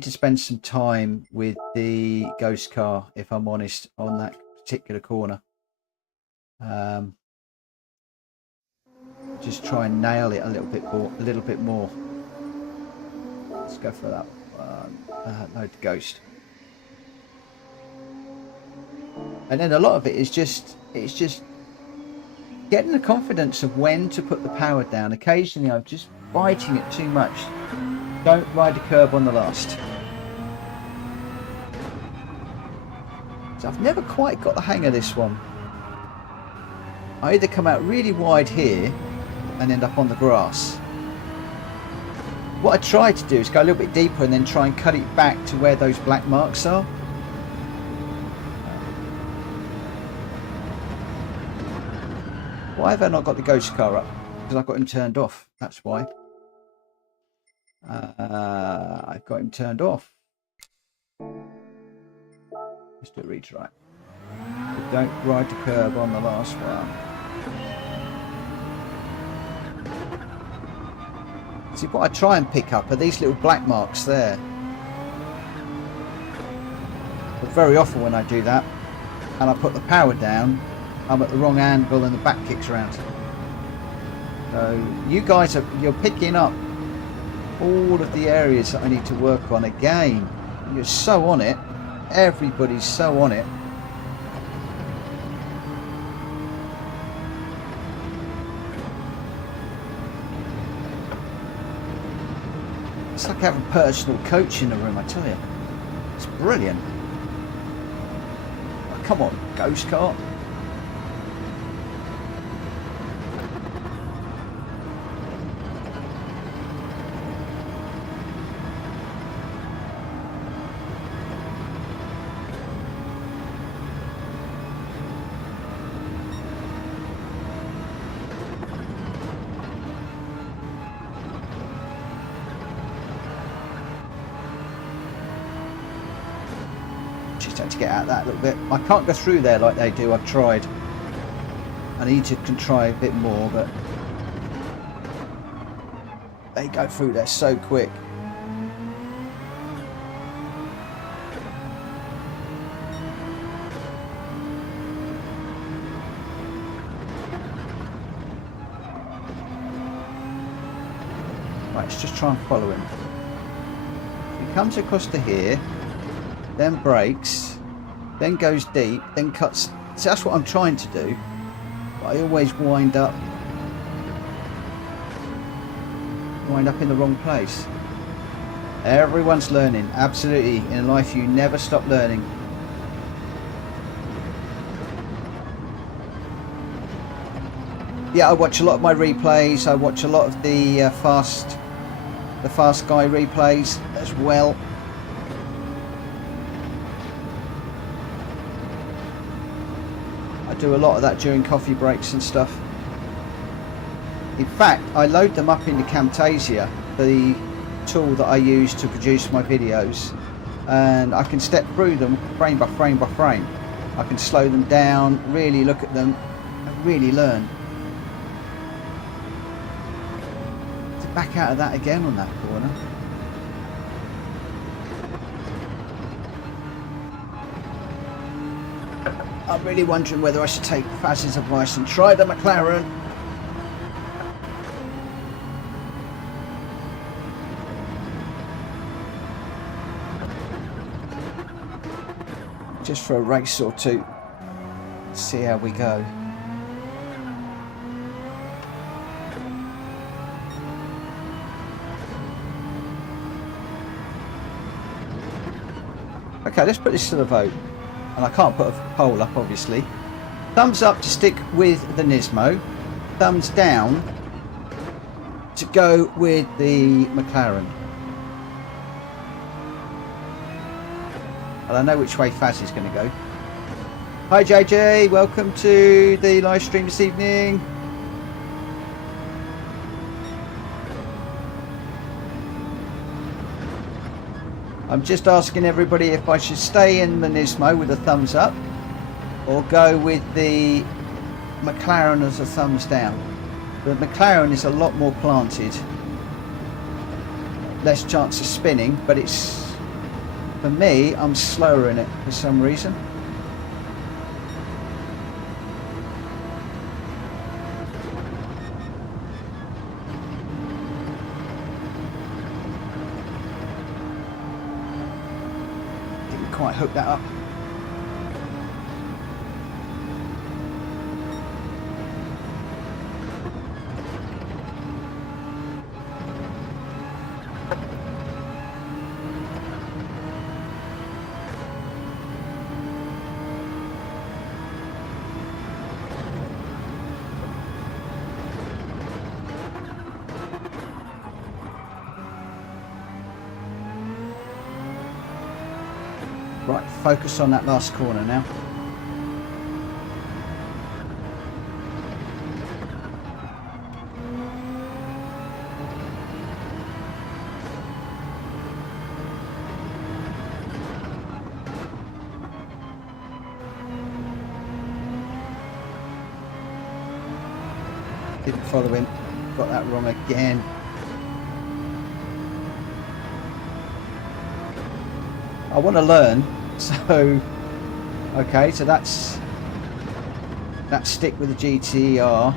spend some time with the ghost car, if I'm honest, on that particular corner. Just try and nail it a little bit more. Let's go for that one. No, the ghost. And then a lot of it is just getting the confidence of when to put the power down. Occasionally I'm just biting it too much. Don't ride the curb on the last. So I've never quite got the hang of this one. I either come out really wide here and end up on the grass. What I try to do is go a little bit deeper and then try and cut it back to where those black marks are. Why have I not got the ghost car up? Because I've got him turned off. That's why. I've got him turned off. Let's do a retry. But don't ride the curb on the last one. See, what I try and pick up are these little black marks there. But very often when I do that, and I put the power down, I'm at the wrong angle and the back kicks around. So you guys you're picking up all of the areas that I need to work on. Again, you're so on it. Everybody's so on it. It's like having a personal coach in the room, I tell you. It's brilliant. Oh, come on, ghost car. To get out that little bit. I can't go through there like they do. I've tried. I need to try a bit more, but they go through there so quick. Right, let's just try and follow him. He comes across to here, then brakes, then goes deep, then cuts. So that's what I'm trying to do, but I always wind up in the wrong place. Everyone's learning. Absolutely. In life you never stop learning. Yeah, I watch a lot of my replays. I watch a lot of the fast guy replays as well. Do a lot of that during coffee breaks and stuff. In fact, I load them up into Camtasia, the tool that I use to produce my videos, and I can step through them frame by frame by frame. I can slow them down, really look at them, and really learn. To back out of that again on that corner. I'm really wondering whether I should take Faz's advice and try the McLaren. Just for a race or two. See how we go. Okay, let's put this to the vote. And I can't put a poll up, obviously. Thumbs up to stick with the Nismo. Thumbs down to go with the McLaren. And I know which way Faz is going to go. Hi JJ, welcome to the live stream this evening. I'm just asking everybody if I should stay in the Nismo with a thumbs up or go with the McLaren as a thumbs down. The McLaren is a lot more planted, less chance of spinning, but it's, for me, I'm slower in it for some reason. Didn't quite hook that up. Right, focus on that last corner now. Didn't follow him, got that wrong again. I want to learn, so okay, so that's stick with the GT-R.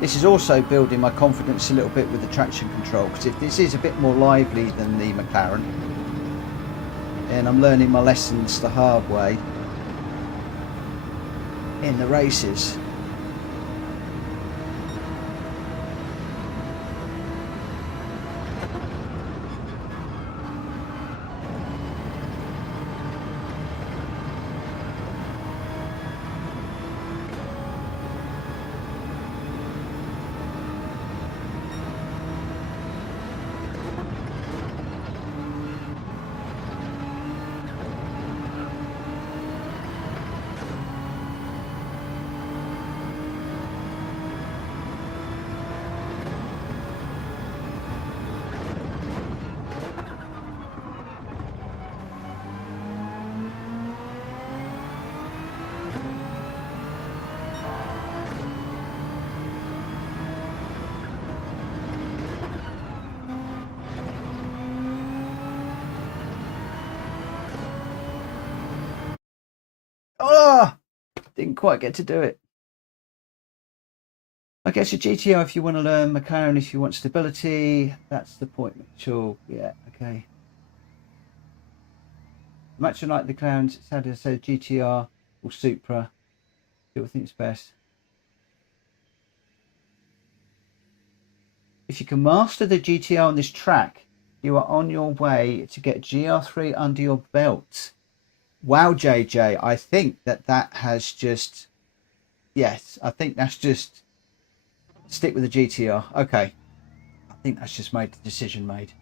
This is also building my confidence a little bit with the traction control, because if this is a bit more lively than the McLaren, and I'm learning my lessons the hard way in the races. Oh, didn't quite get to do it. I guess a GTO if you want to learn, McLaren if you want stability. That's the point. Sure, yeah, okay. Much like the clowns, Sadly said GTR or Supra. People think it's best. If you can master the GTR on this track, you are on your way to get Gr3 under your belt. Wow, JJ, I think that has just, yes, I think that's just stick with the GTR. Okay, I think that's just made the decision made.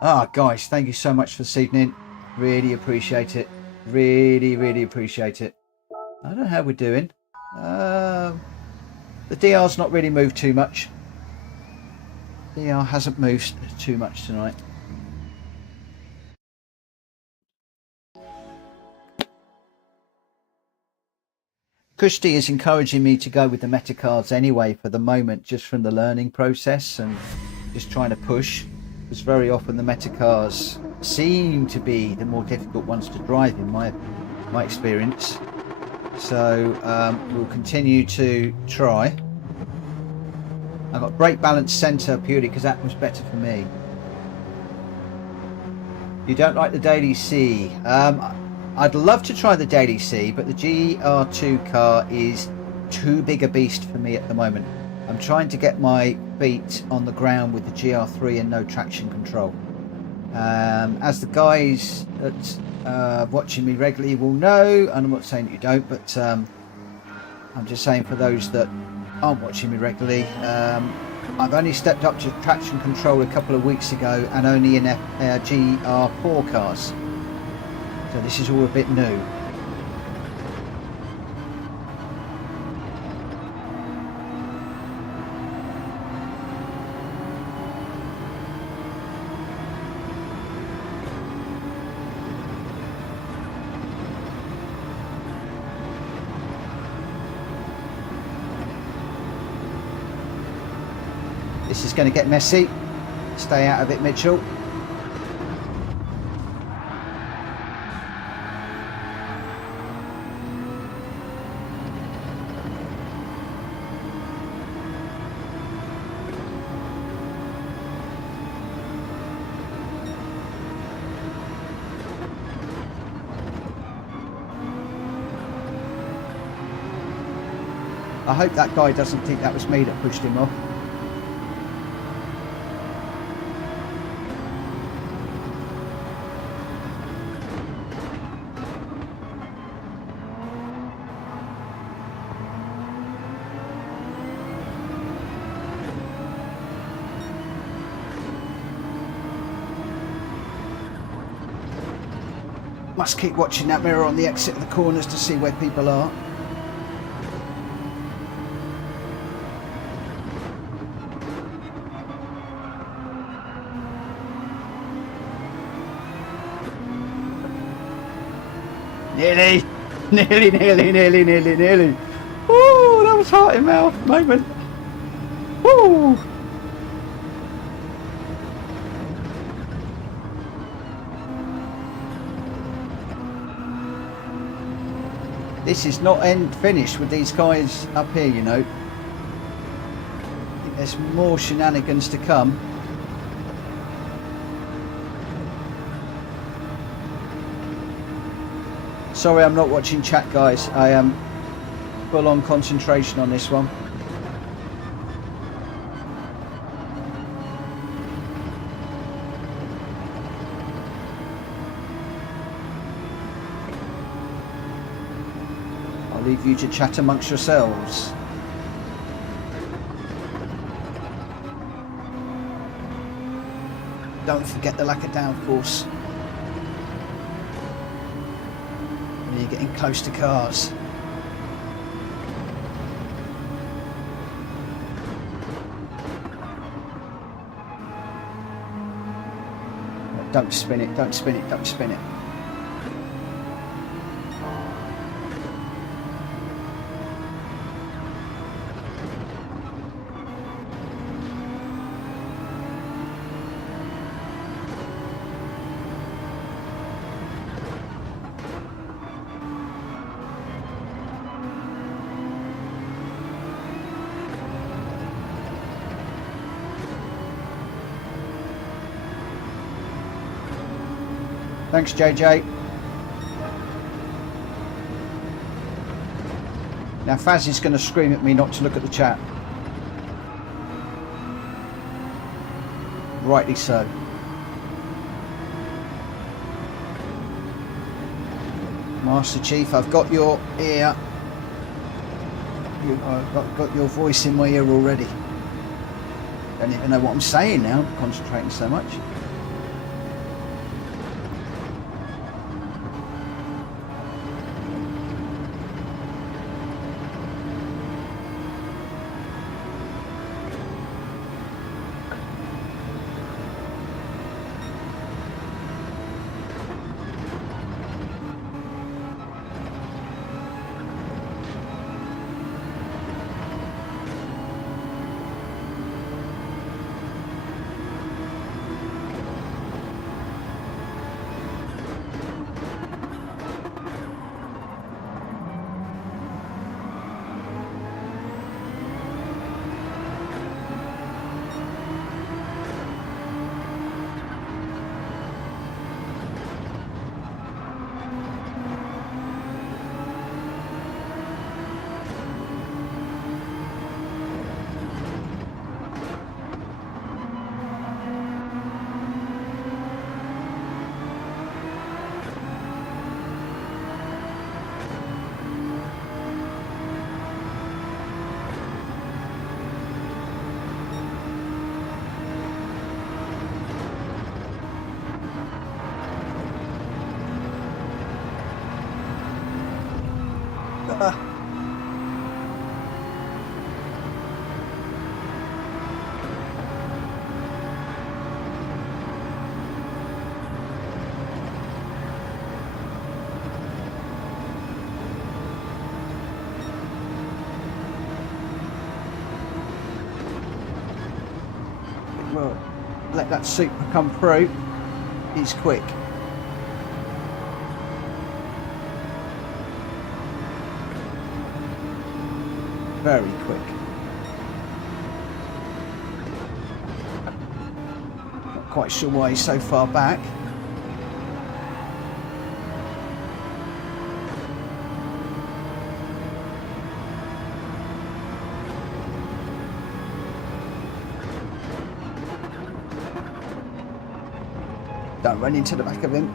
Ah, guys, thank you so much for this evening. Really appreciate it. Really appreciate it. I don't know how we're doing. The DR's not really moved too much. DR hasn't moved too much tonight. Kushti is encouraging me to go with the meta cards anyway for the moment, just from the learning process and just trying to push. because very often the meta cars seem to be the more difficult ones to drive in my experience. So we'll continue to try. I got brake balance centre purely because that was better for me. You don't like the Daily C? I'd love to try the Daily C, but the Gr2 car is too big a beast for me at the moment. I'm trying to get my feet on the ground with the Gr3 and no traction control. As the guys that watching me regularly will know, and I'm not saying that you don't, but I'm just saying for those that aren't watching me regularly, I've only stepped up to traction control a couple of weeks ago, and only in Gr4 cars. So this is all a bit new. This is going to get messy. Stay out of it, Mitchell. I hope that guy doesn't think that was me that pushed him off. Must keep watching that mirror on the exit of the corners to see where people are. Nearly. Ooh, that was heart in mouth moment. Ooh. This is not end finish with these guys up here, you know. I think there's more shenanigans to come. Sorry, I'm not watching chat, guys. I am full on concentration on this one. I'll leave you to chat amongst yourselves. Don't forget the lack of downforce. You're getting close to cars. Don't spin it, don't spin it, don't spin it. Thanks, JJ. Now Faz is going to scream at me not to look at the chat. Rightly so. Master Chief, I've got your ear. I've got your voice in my ear already. Don't even know what I'm saying now. I'm concentrating so much. Well, let that super come through. He's quick. Very quick. Not quite sure why he's so far back. Don't run into the back of him.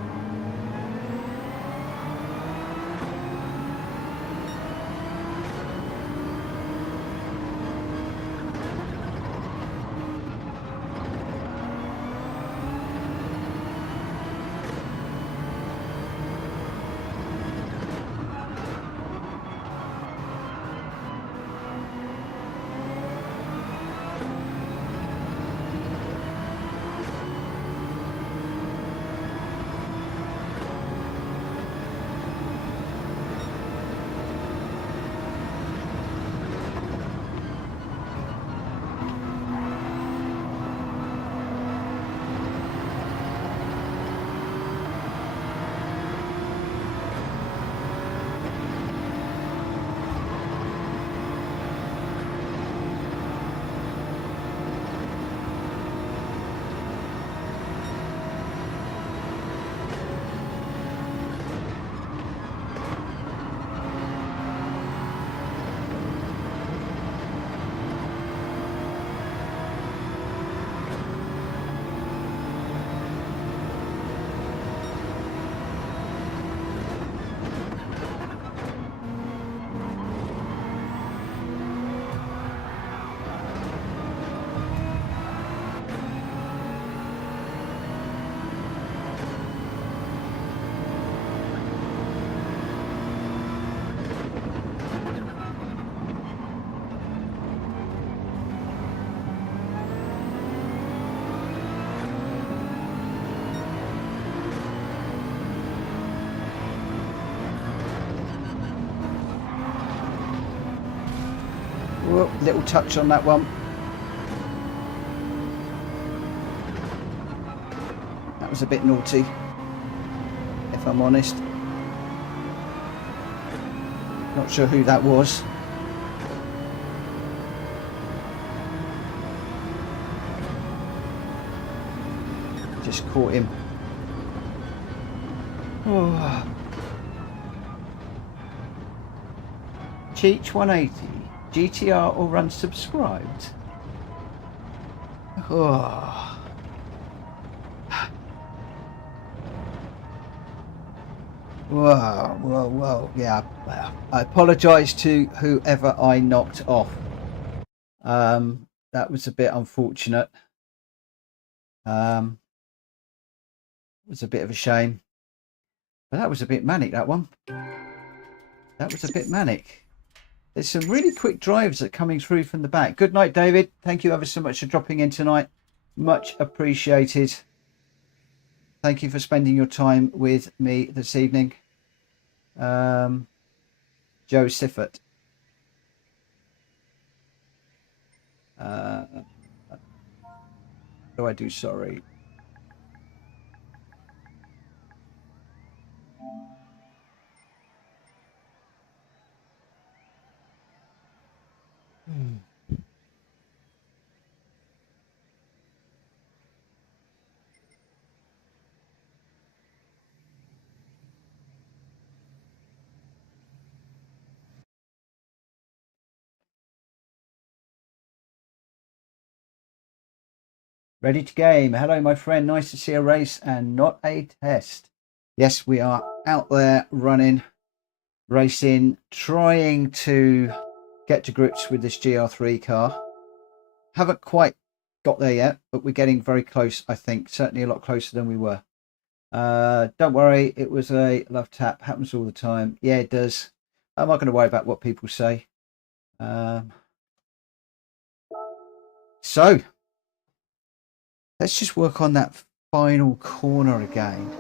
Whoa, little touch on that one. That was a bit naughty, if I'm honest. Not sure who that was. Just caught him. Oh. Cheech 180. GT-R or unsubscribed. Oh. Whoa. Yeah, I apologise to whoever I knocked off. That was a bit unfortunate. It was a bit of a shame. But that was a bit manic, that one. That was a bit manic. There's some really quick drives that are coming through from the back. Good night, David. Thank you ever so much for dropping in tonight. Much appreciated. Thank you for spending your time with me this evening. Joe Siffert. What do I do? Sorry. Ready to game. Hello, my friend. Nice to see a race and not a test. Yes, we are out there running, racing, trying to get to grips with this Gr3 car. Haven't quite got there yet, but we're getting very close, I think. Certainly a lot closer than we were. Don't worry, it was a love tap. Happens all the time. Yeah, it does. I'm not going to worry about what people say. So let's just work on that final corner again.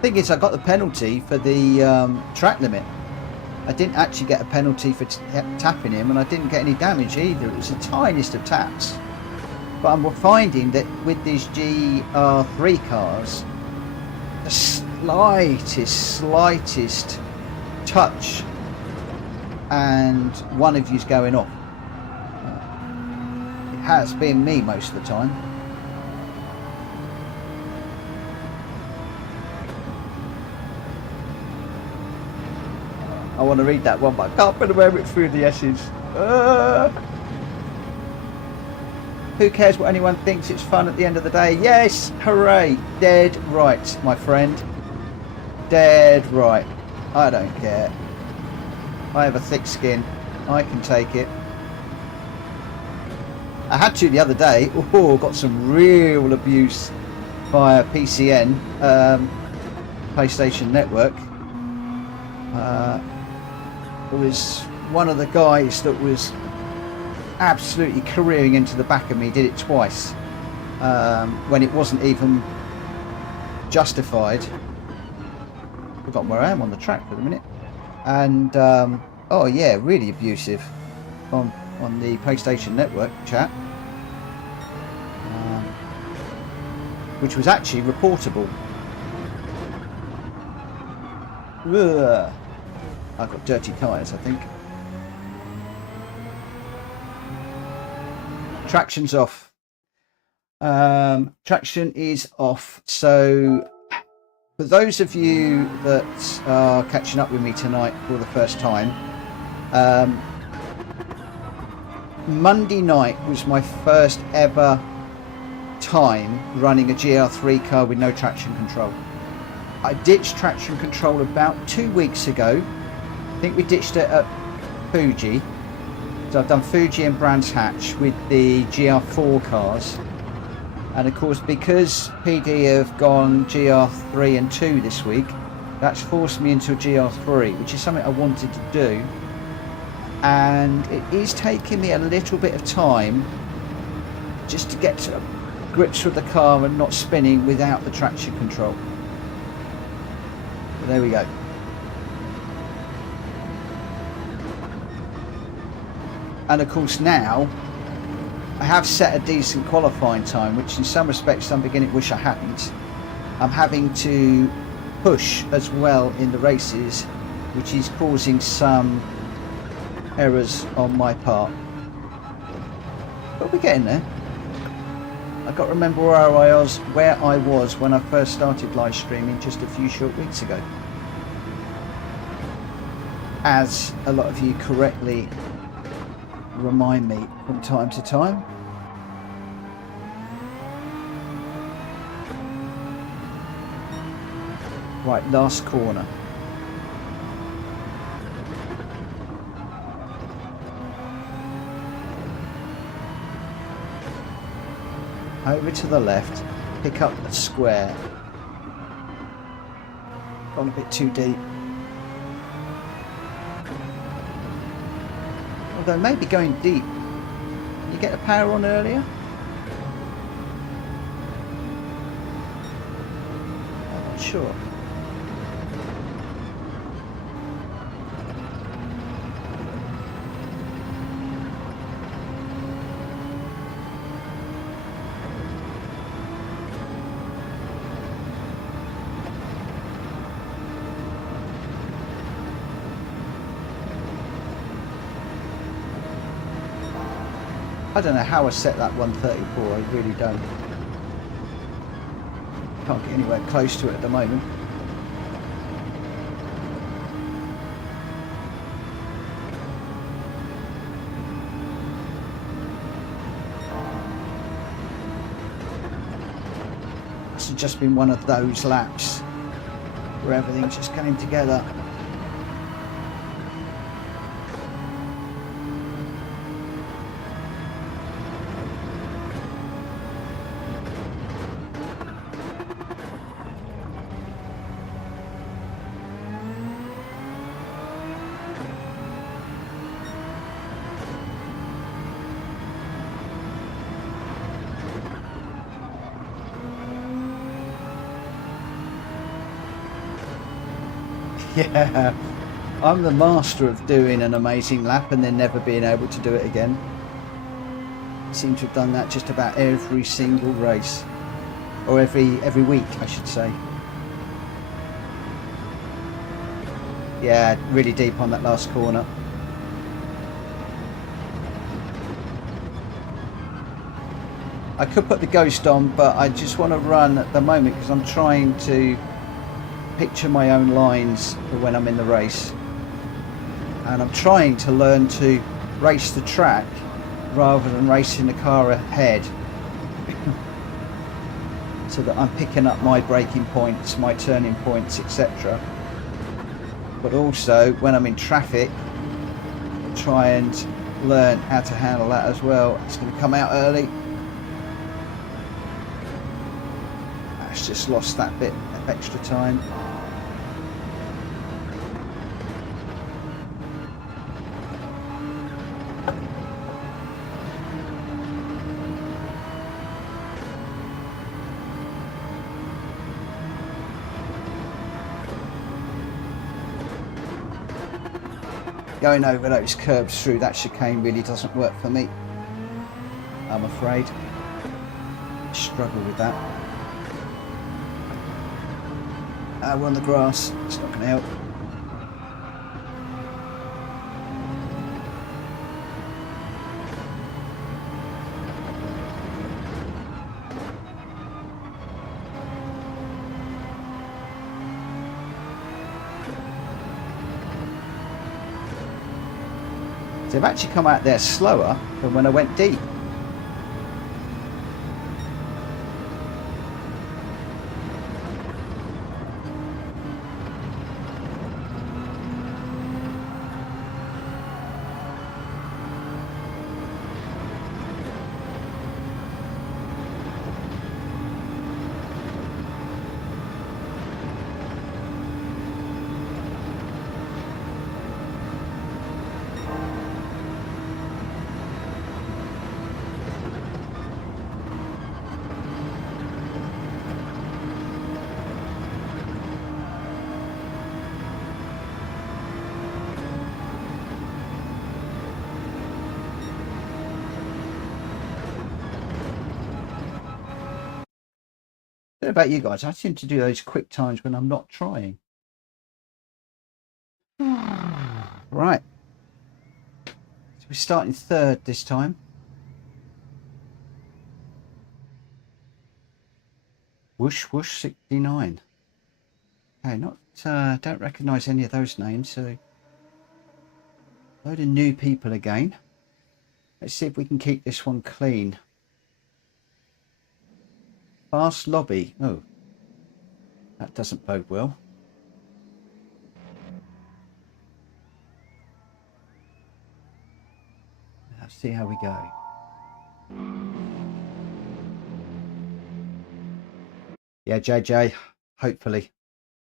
Thing is, I got the penalty for the track limit. I didn't actually get a penalty for tapping him, and I didn't get any damage either. It was the tiniest of taps. But I'm finding that with these Gr3 cars, the slightest touch and one of you's going off. It has been me most of the time. I want to read that one, but I can't remember it through the S's. Who cares what anyone thinks? It's fun at the end of the day. Yes, hooray. Dead right, my friend. Dead right. I don't care. I have a thick skin. I can take it. I had to the other day. Oh, got some real abuse via PCN, PlayStation Network. It was one of the guys that was absolutely careering into the back of me, did it twice, when it wasn't even justified. Forgotten where I am on the track for the minute. And oh yeah, really abusive on the PlayStation Network chat, which was actually reportable. Ugh. I've got dirty tyres, I think. Traction's off. Traction is off. So for those of you that are catching up with me tonight for the first time, Monday night was my first ever time running a Gr3 car with no traction control. I ditched traction control about 2 weeks ago. I think we ditched it at Fuji. So I've done Fuji and Brands Hatch with the Gr4 cars. And of course, because PD have gone Gr3 and 2 this week, that's forced me into a Gr3, which is something I wanted to do. And it is taking me a little bit of time just to get to grips with the car and not spinning without the traction control. But there we go. And of course now I have set a decent qualifying time, which in some respects I'm beginning to wish I hadn't. I'm having to push as well in the races, which is causing some errors on my part. But we're getting there. I've got to remember where I was when I first started live streaming just a few short weeks ago. As a lot of you correctly remind me from time to time. Right, last corner. Over to the left, pick up the square. Gone a bit too deep. Although maybe going deep. You get the power on earlier? I'm not sure. I don't know how I set that 134, I really don't. Can't get anywhere close to it at the moment. This has just been one of those laps where everything's just coming together. Yeah, I'm the master of doing an amazing lap and then never being able to do it again. I seem to have done that just about every single race, or every week, I should say. Yeah, really deep on that last corner. I could put the Ghost on, but I just want to run at the moment because I'm trying to picture my own lines for when I'm in the race. And I'm trying to learn to race the track rather than racing the car ahead. So that I'm picking up my braking points, my turning points, etc. But also when I'm in traffic, try and learn how to handle that as well. It's going to come out early. It's just lost that bit of extra time. Going over those curbs through that chicane really doesn't work for me, I'm afraid. I struggle with that. We're on the grass, it's not going to help. They've actually come out there slower than when I went deep. I don't know about you guys, I seem to do those quick times when I'm not trying. Right. So we're starting third this time. Whoosh Whoosh 69. Okay, not don't recognise any of those names, so a load of new people again. Let's see if we can keep this one clean. Fast lobby. Oh, that doesn't bode well. Let's see how we go. Yeah, JJ, hopefully.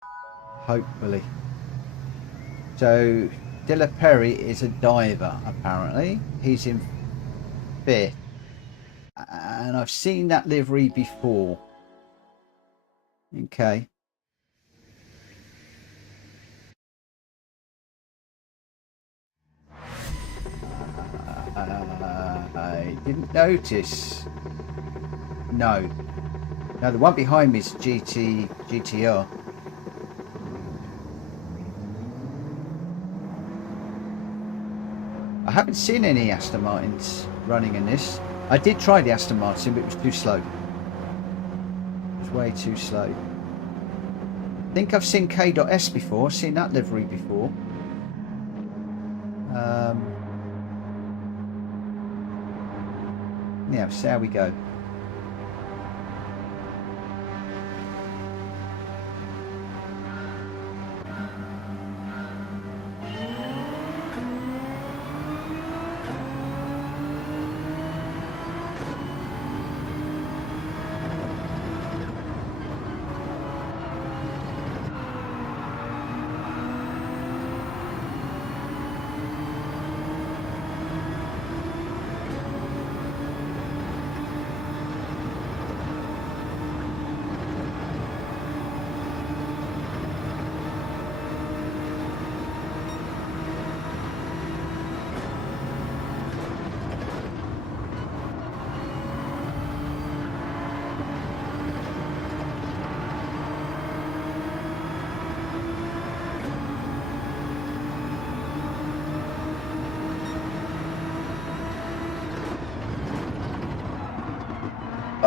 Hopefully. So, Dilla Perry is a diver, apparently. He's in fifth. And I've seen that livery before. Okay. I didn't notice. No. No, the one behind me is GT-R. I haven't seen any Aston Martins running in this. I did try the Aston Martin, but it was too slow. It was way too slow. I think I've seen K.S before, seen that livery before. Yeah, we'll see how we go.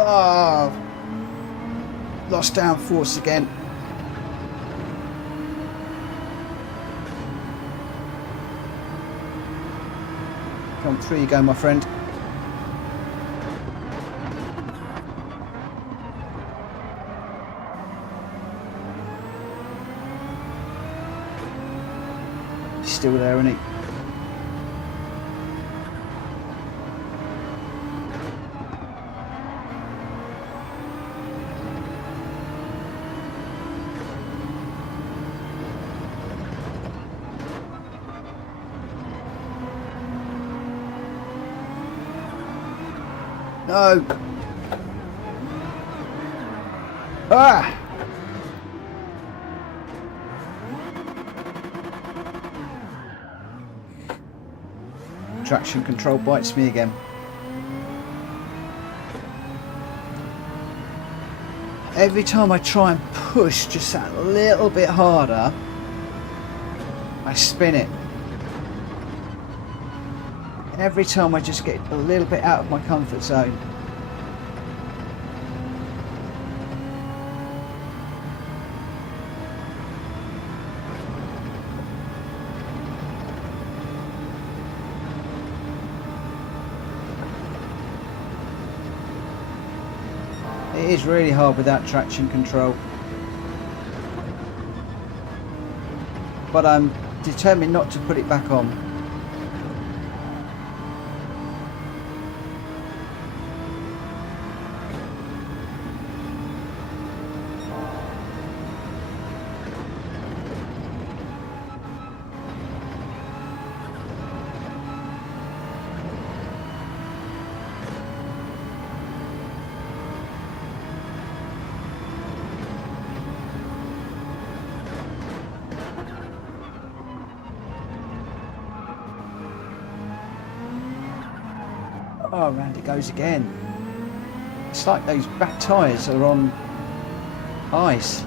Oh, lost downforce again. Come through you go, my friend. He's still there, isn't he? No. Ah. Traction control bites me again. Every time I try and push just that little bit harder, I spin it. Every time I just get a little bit out of my comfort zone. It is really hard without traction control. But I'm determined not to put it back on. Oh, round it goes again. It's like those back tyres are on ice.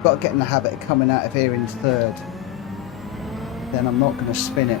Got to get in the habit of coming out of here in third. Then I'm not going to spin it.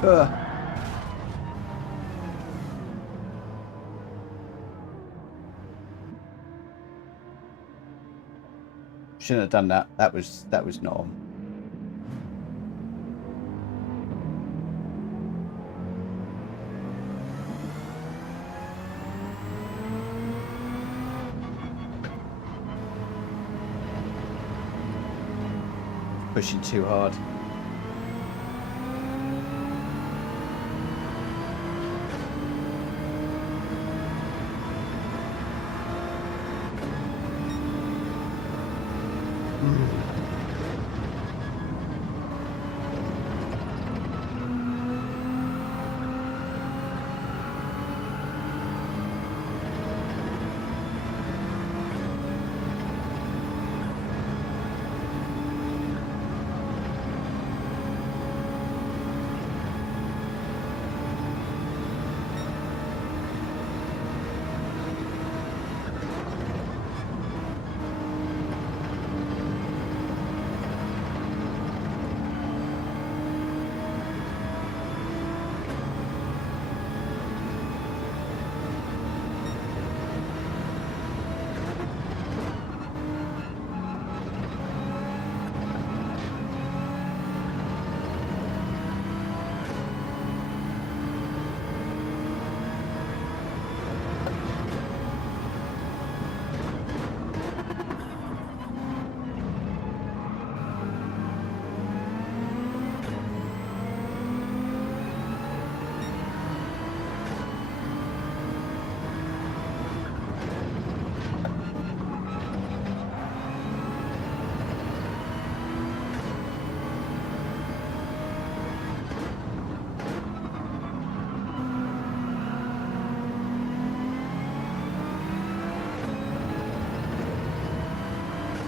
Ugh. Shouldn't have done that. That was not on. Pushing too hard.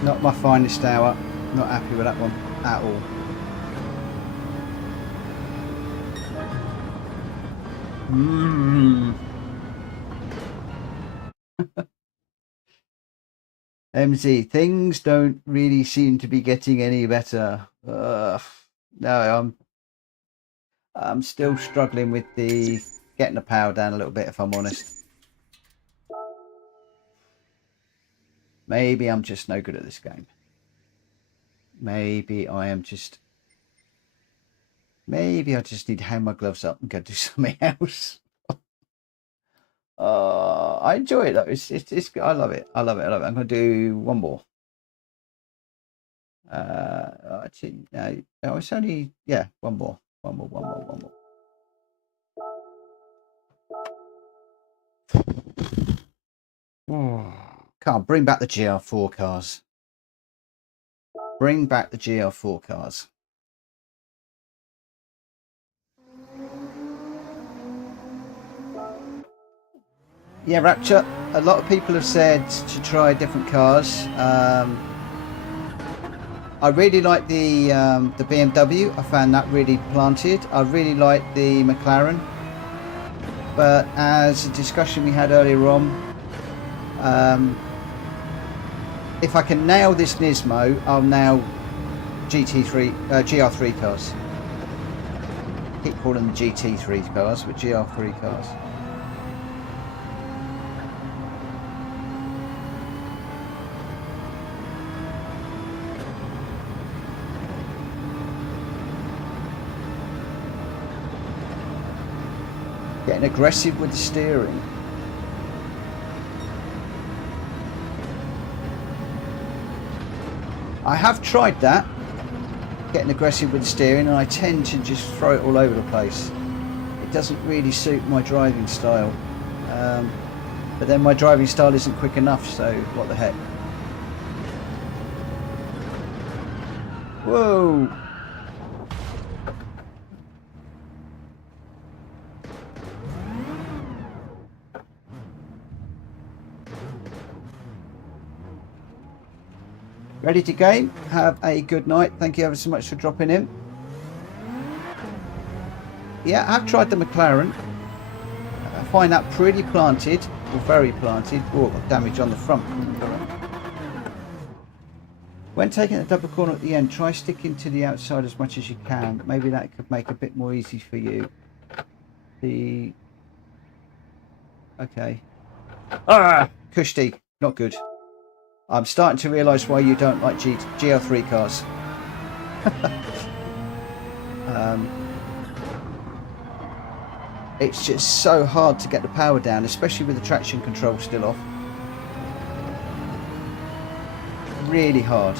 Not my finest hour. Not happy with that one at all. MZ, things don't really seem to be getting any better. No, I'm still struggling with the getting the power down a little bit, if I'm honest. Maybe I'm just no good at this game. Maybe I just need to hang my gloves up and go do something else. I enjoy it though. It's I love it. I love it. I'm gonna do one more. Actually, no, it's only one more. Can't bring back the Gr4 cars. Bring back the Gr4 cars. Yeah, Rapture. A lot of people have said to try different cars. I really like the BMW. I found that really planted. I really like the McLaren. But as a discussion we had earlier on, if I can nail this Nismo, I'll nail Gr3 cars. I keep calling them GT3 cars, but Gr3 cars. Getting aggressive with the steering. I have tried that, getting aggressive with the steering, and I tend to just throw it all over the place. It doesn't really suit my driving style. But then my driving style isn't quick enough, so what the heck. Whoa! Ready to game? Have a good night. Thank you ever so much for dropping in. Yeah, I've tried the McLaren. I find that pretty planted, or very planted. Oh, got damage on the front. When taking the double corner at the end, try sticking to the outside as much as you can. Maybe that could make it a bit more easy for you. Okay. Kushti, not good. I'm starting to realise why you don't like GR3 cars. It's just so hard to get the power down, especially with the traction control still off. Really hard.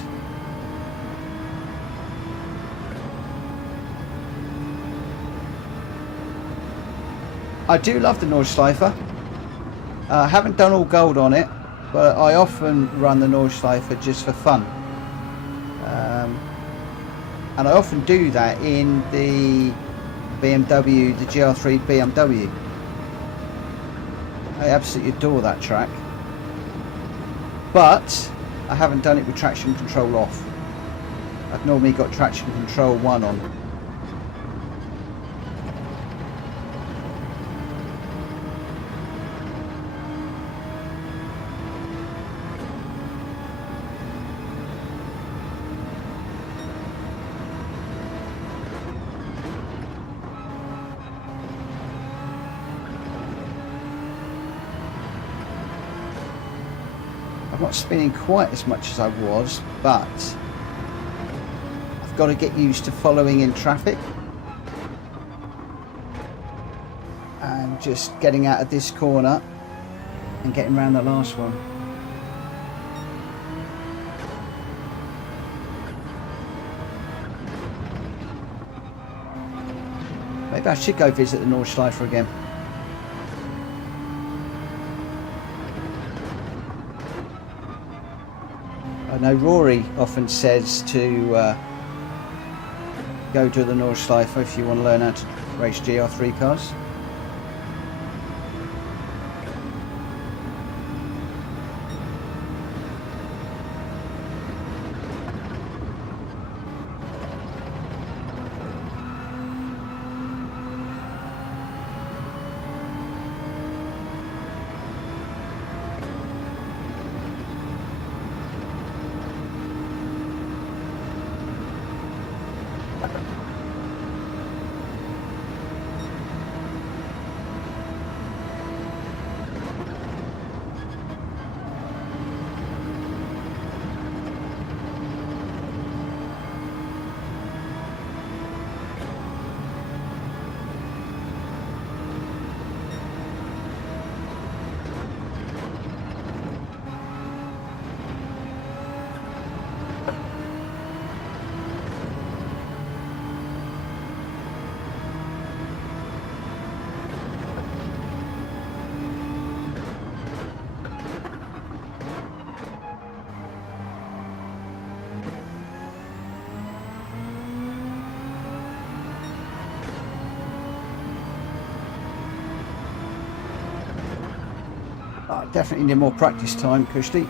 I do love the Nordschleifer. I haven't done all gold on it, but I often run the Nordschleifer just for fun. And I often do that in the BMW, the Gr3 BMW. I absolutely adore that track. But I haven't done it with traction control off. I've normally got traction control 1 on. I'm not spinning quite as much as I was, but I've got to get used to following in traffic and just getting out of this corner and getting around the last one. Maybe I should go visit the Nordschleifer again. I know Rory often says to go to the Nordschleifer if you want to learn how to race GR3 cars. Definitely need more practice time, Kushti.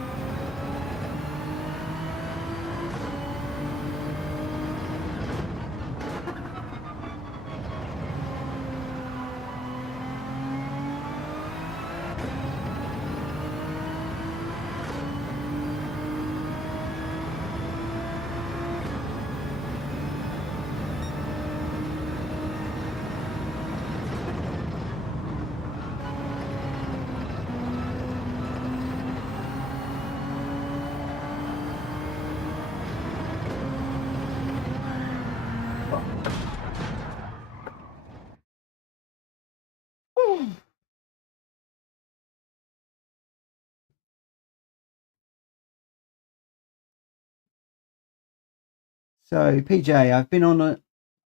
So, PJ, I've been on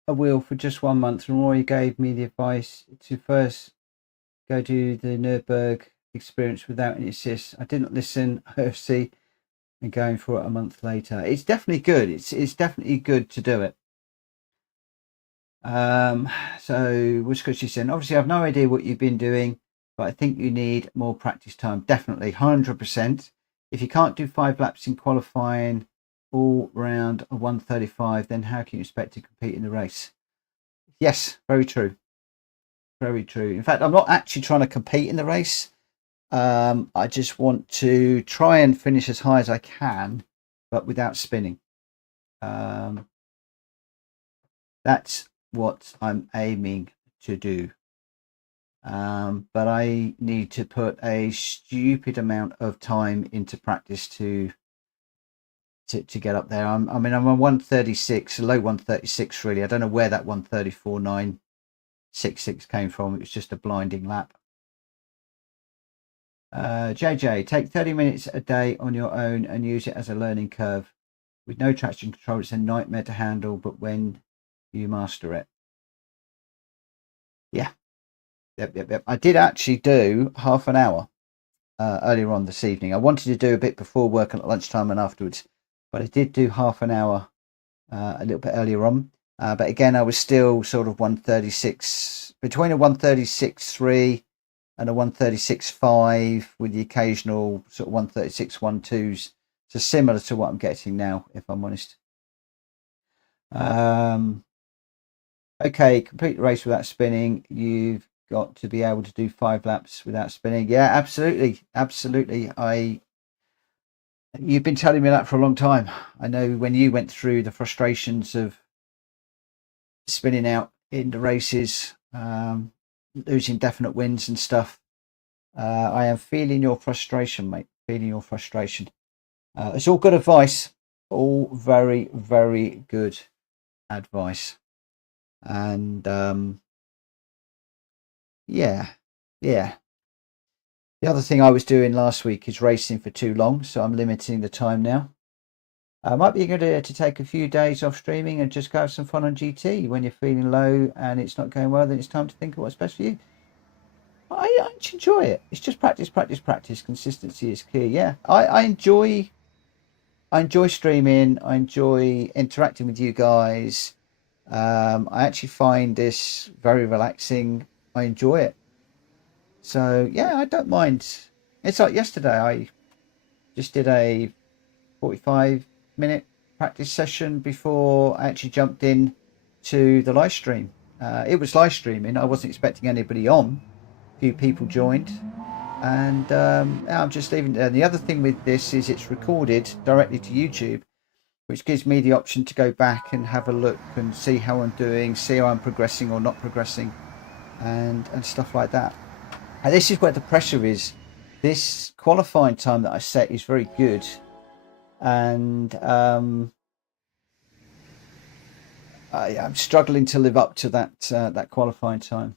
a wheel for just 1 month, and Roy gave me the advice to first go do the Nürburgring experience without any assists. I didn't listen, OFC, and going for it a month later. It's definitely good. It's definitely good to do it. So, which could she said, obviously, I have no idea what you've been doing, but I think you need more practice time. Definitely, 100%. If you can't do 5 laps in qualifying all round a 135, then how can you expect to compete in the race? Yes, very true. Very true. In fact, I'm not actually trying to compete in the race. I just want to try and finish as high as I can but without spinning. That's what I'm aiming to do. But I need to put a stupid amount of time into practice to get up there. I mean, I'm on 136, a low 136 really. I don't know where that 134.966 came from. It was just a blinding lap. JJ, take 30 minutes a day on your own and use it as a learning curve. With no traction control, it's a nightmare to handle, but when you master it. Yeah. Yep. I did actually do half an hour earlier on this evening. I wanted to do a bit before work and at lunchtime and afterwards, but I did do half an hour a little bit earlier on. But again, I was still sort of 136, between a 136.3 and a 136.5 with the occasional sort of 136.12s. So similar to what I'm getting now, if I'm honest. Okay, complete the race without spinning. You've got to be able to do 5 laps without spinning. Yeah, absolutely. You've been telling me that for a long time. I know when you went through the frustrations of spinning out in the races, losing definite wins and stuff. I am feeling your frustration, mate. Feeling your frustration. It's all good advice. All very, very good advice. And yeah. The other thing I was doing last week is racing for too long, so I'm limiting the time now. Might be good to take a few days off streaming and just go have some fun on GT. When you're feeling low and it's not going well, then it's time to think of what's best for you. I actually enjoy it. It's just practice. Consistency is key. Yeah, I enjoy streaming. I enjoy interacting with you guys. I actually find this very relaxing. I enjoy it. So yeah, I don't mind. It's like yesterday, I just did a 45-minute practice session before I actually jumped in to the live stream. It was live streaming. I wasn't expecting anybody on. A few people joined, and I'm just leaving. And the other thing with this is it's recorded directly to YouTube, which gives me the option to go back and have a look and see how I'm doing, see how I'm progressing or not progressing, and stuff like that. And this is where the pressure is. This qualifying time that I set is very good, and I'm struggling to live up to that qualifying time.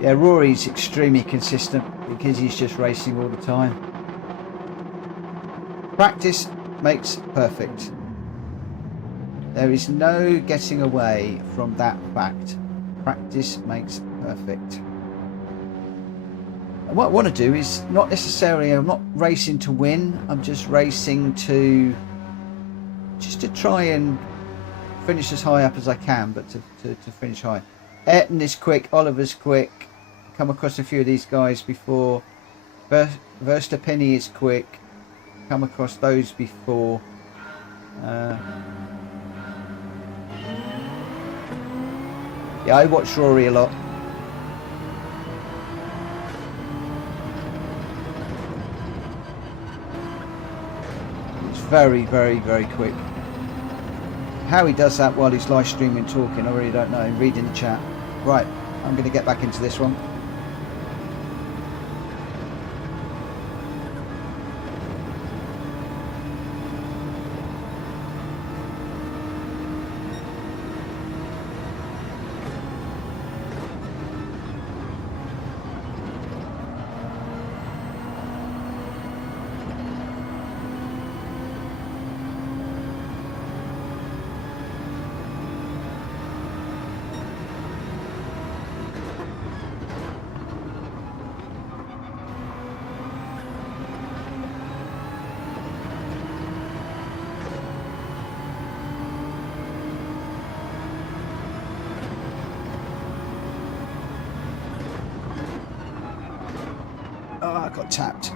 Yeah, Rory's extremely consistent because he's just racing all the time. Practice makes perfect. There is no getting away from that fact. Practice makes perfect. And what I want to do is not necessarily, I'm not racing to win, I'm just racing to try and finish as high up as I can, but to finish high. Ayrton is quick, Oliver's quick. Come across a few of these guys before. Verstappen is quick. Come across those before. Yeah, I watch Rory a lot. It's very, very, very quick. How he does that while he's live streaming talking, I really don't know. I'm reading the chat. Right, I'm going to get back into this one. Oh, I got tapped.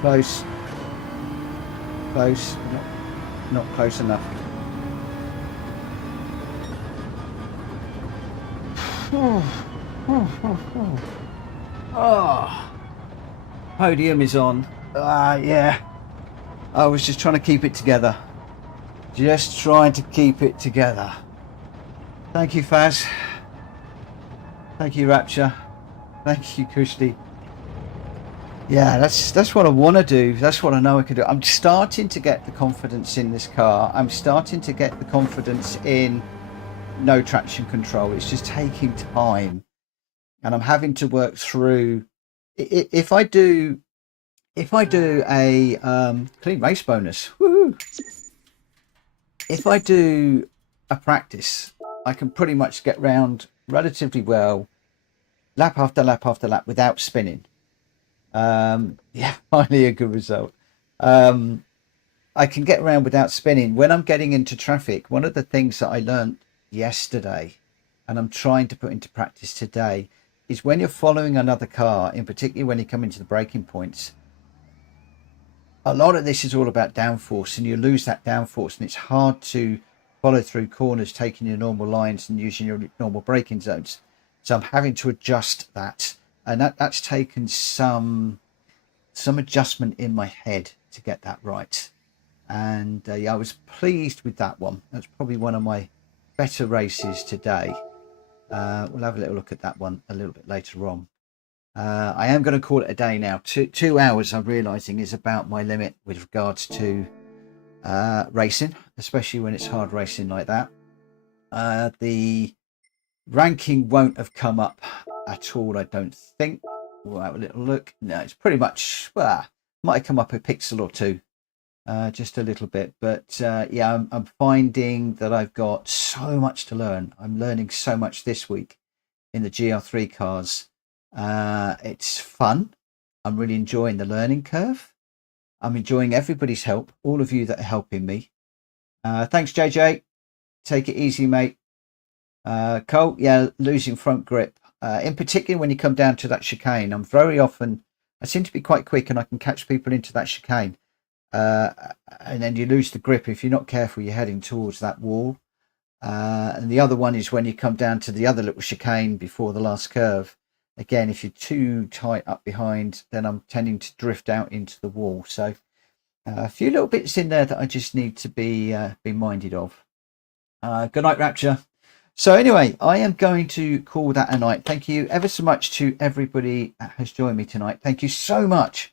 Close. Close. Not close enough. Oh, podium is on. Yeah. I was just trying to keep it together. Just trying to keep it together. Thank you, Faz. Thank you, Rapture. Thank you, Kushti. Yeah, that's what I want to do. That's what I know I can do. I'm starting to get the confidence in this car. I'm starting to get the confidence in no traction control. It's just taking time, and I'm having to work through. If I do a clean race bonus, woohoo! If I do a practice, I can pretty much get round relatively well, lap after lap after lap, without spinning. Yeah, finally a good result. I can get around without spinning. When I'm getting into traffic, one of the things that I learned yesterday, and I'm trying to put into practice today, is when you're following another car, in particular when you come into the braking points, a lot of this is all about downforce, and you lose that downforce, and it's hard to follow through corners, taking your normal lines and using your normal braking zones. So I'm having to adjust that, and that's taken some adjustment in my head to get that right. And yeah, I was pleased with that one. That's probably one of my better races today. We'll have a little look at that one a little bit later on. I am going to call it a day now. 2 hours, I'm realizing, is about my limit with regards to racing, especially when it's hard racing like that. The ranking won't have come up at all, I don't think. We'll have a little look. No, it's pretty much, well, might have come up a pixel or two, just a little bit. But yeah, I'm finding that I've got so much to learn. I'm learning so much this week in the Gr3 cars. It's fun. I'm really enjoying the learning curve. I'm enjoying everybody's help, all of you that are helping me. Thanks, JJ. Take it easy, mate. Cole, yeah, losing front grip. In particular, when you come down to that chicane, I seem to be quite quick, and I can catch people into that chicane. And then you lose the grip. If you're not careful, you're heading towards that wall. And the other one is when you come down to the other little chicane before the last curve. Again, if you're too tight up behind, then I'm tending to drift out into the wall. So a few little bits in there that I just need to be minded of. Good night, Rapture. So anyway, I am going to call that a night. Thank you ever so much to everybody that has joined me tonight. Thank you so much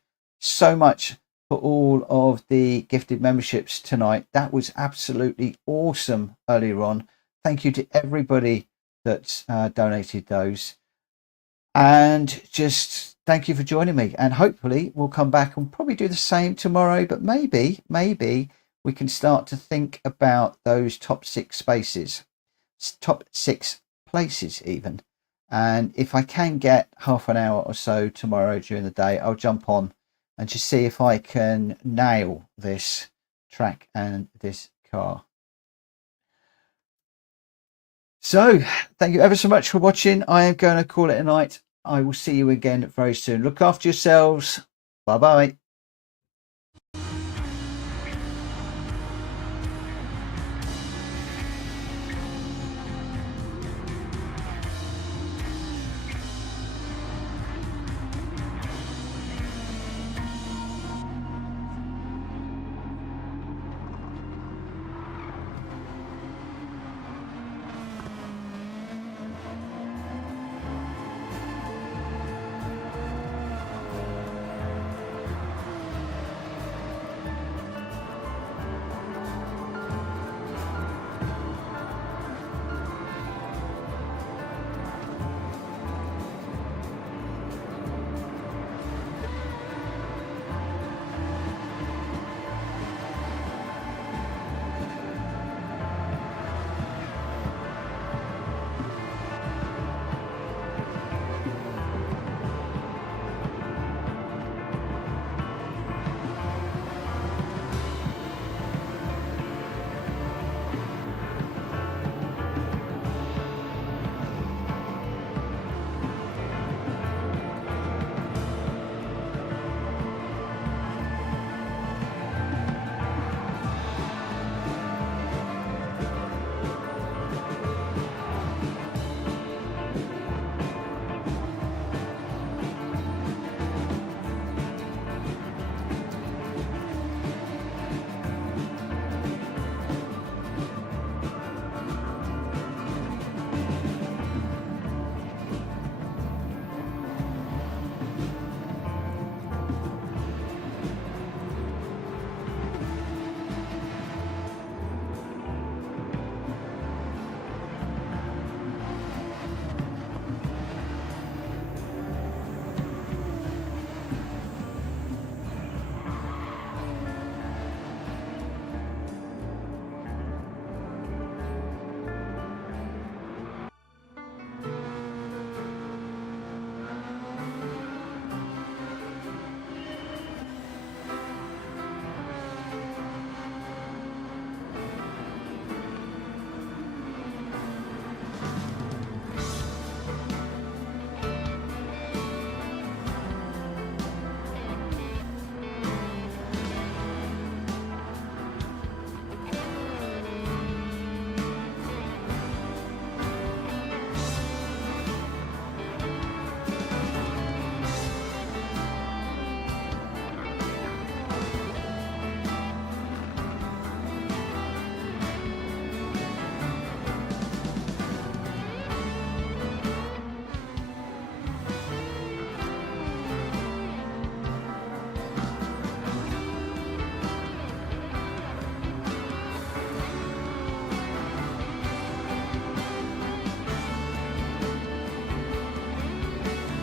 for all of the gifted memberships tonight. That was absolutely awesome earlier on. Thank you to everybody that donated those. And just thank you for joining me. And hopefully we'll come back and probably do the same tomorrow. But maybe we can start to think about those top 6 spaces, top 6 places even. And if I can get half an hour or so tomorrow during the day, I'll jump on and just see if I can nail this track and this car. So thank you ever so much for watching. I am going to call it a night. I will see you again very soon. Look after yourselves. Bye bye.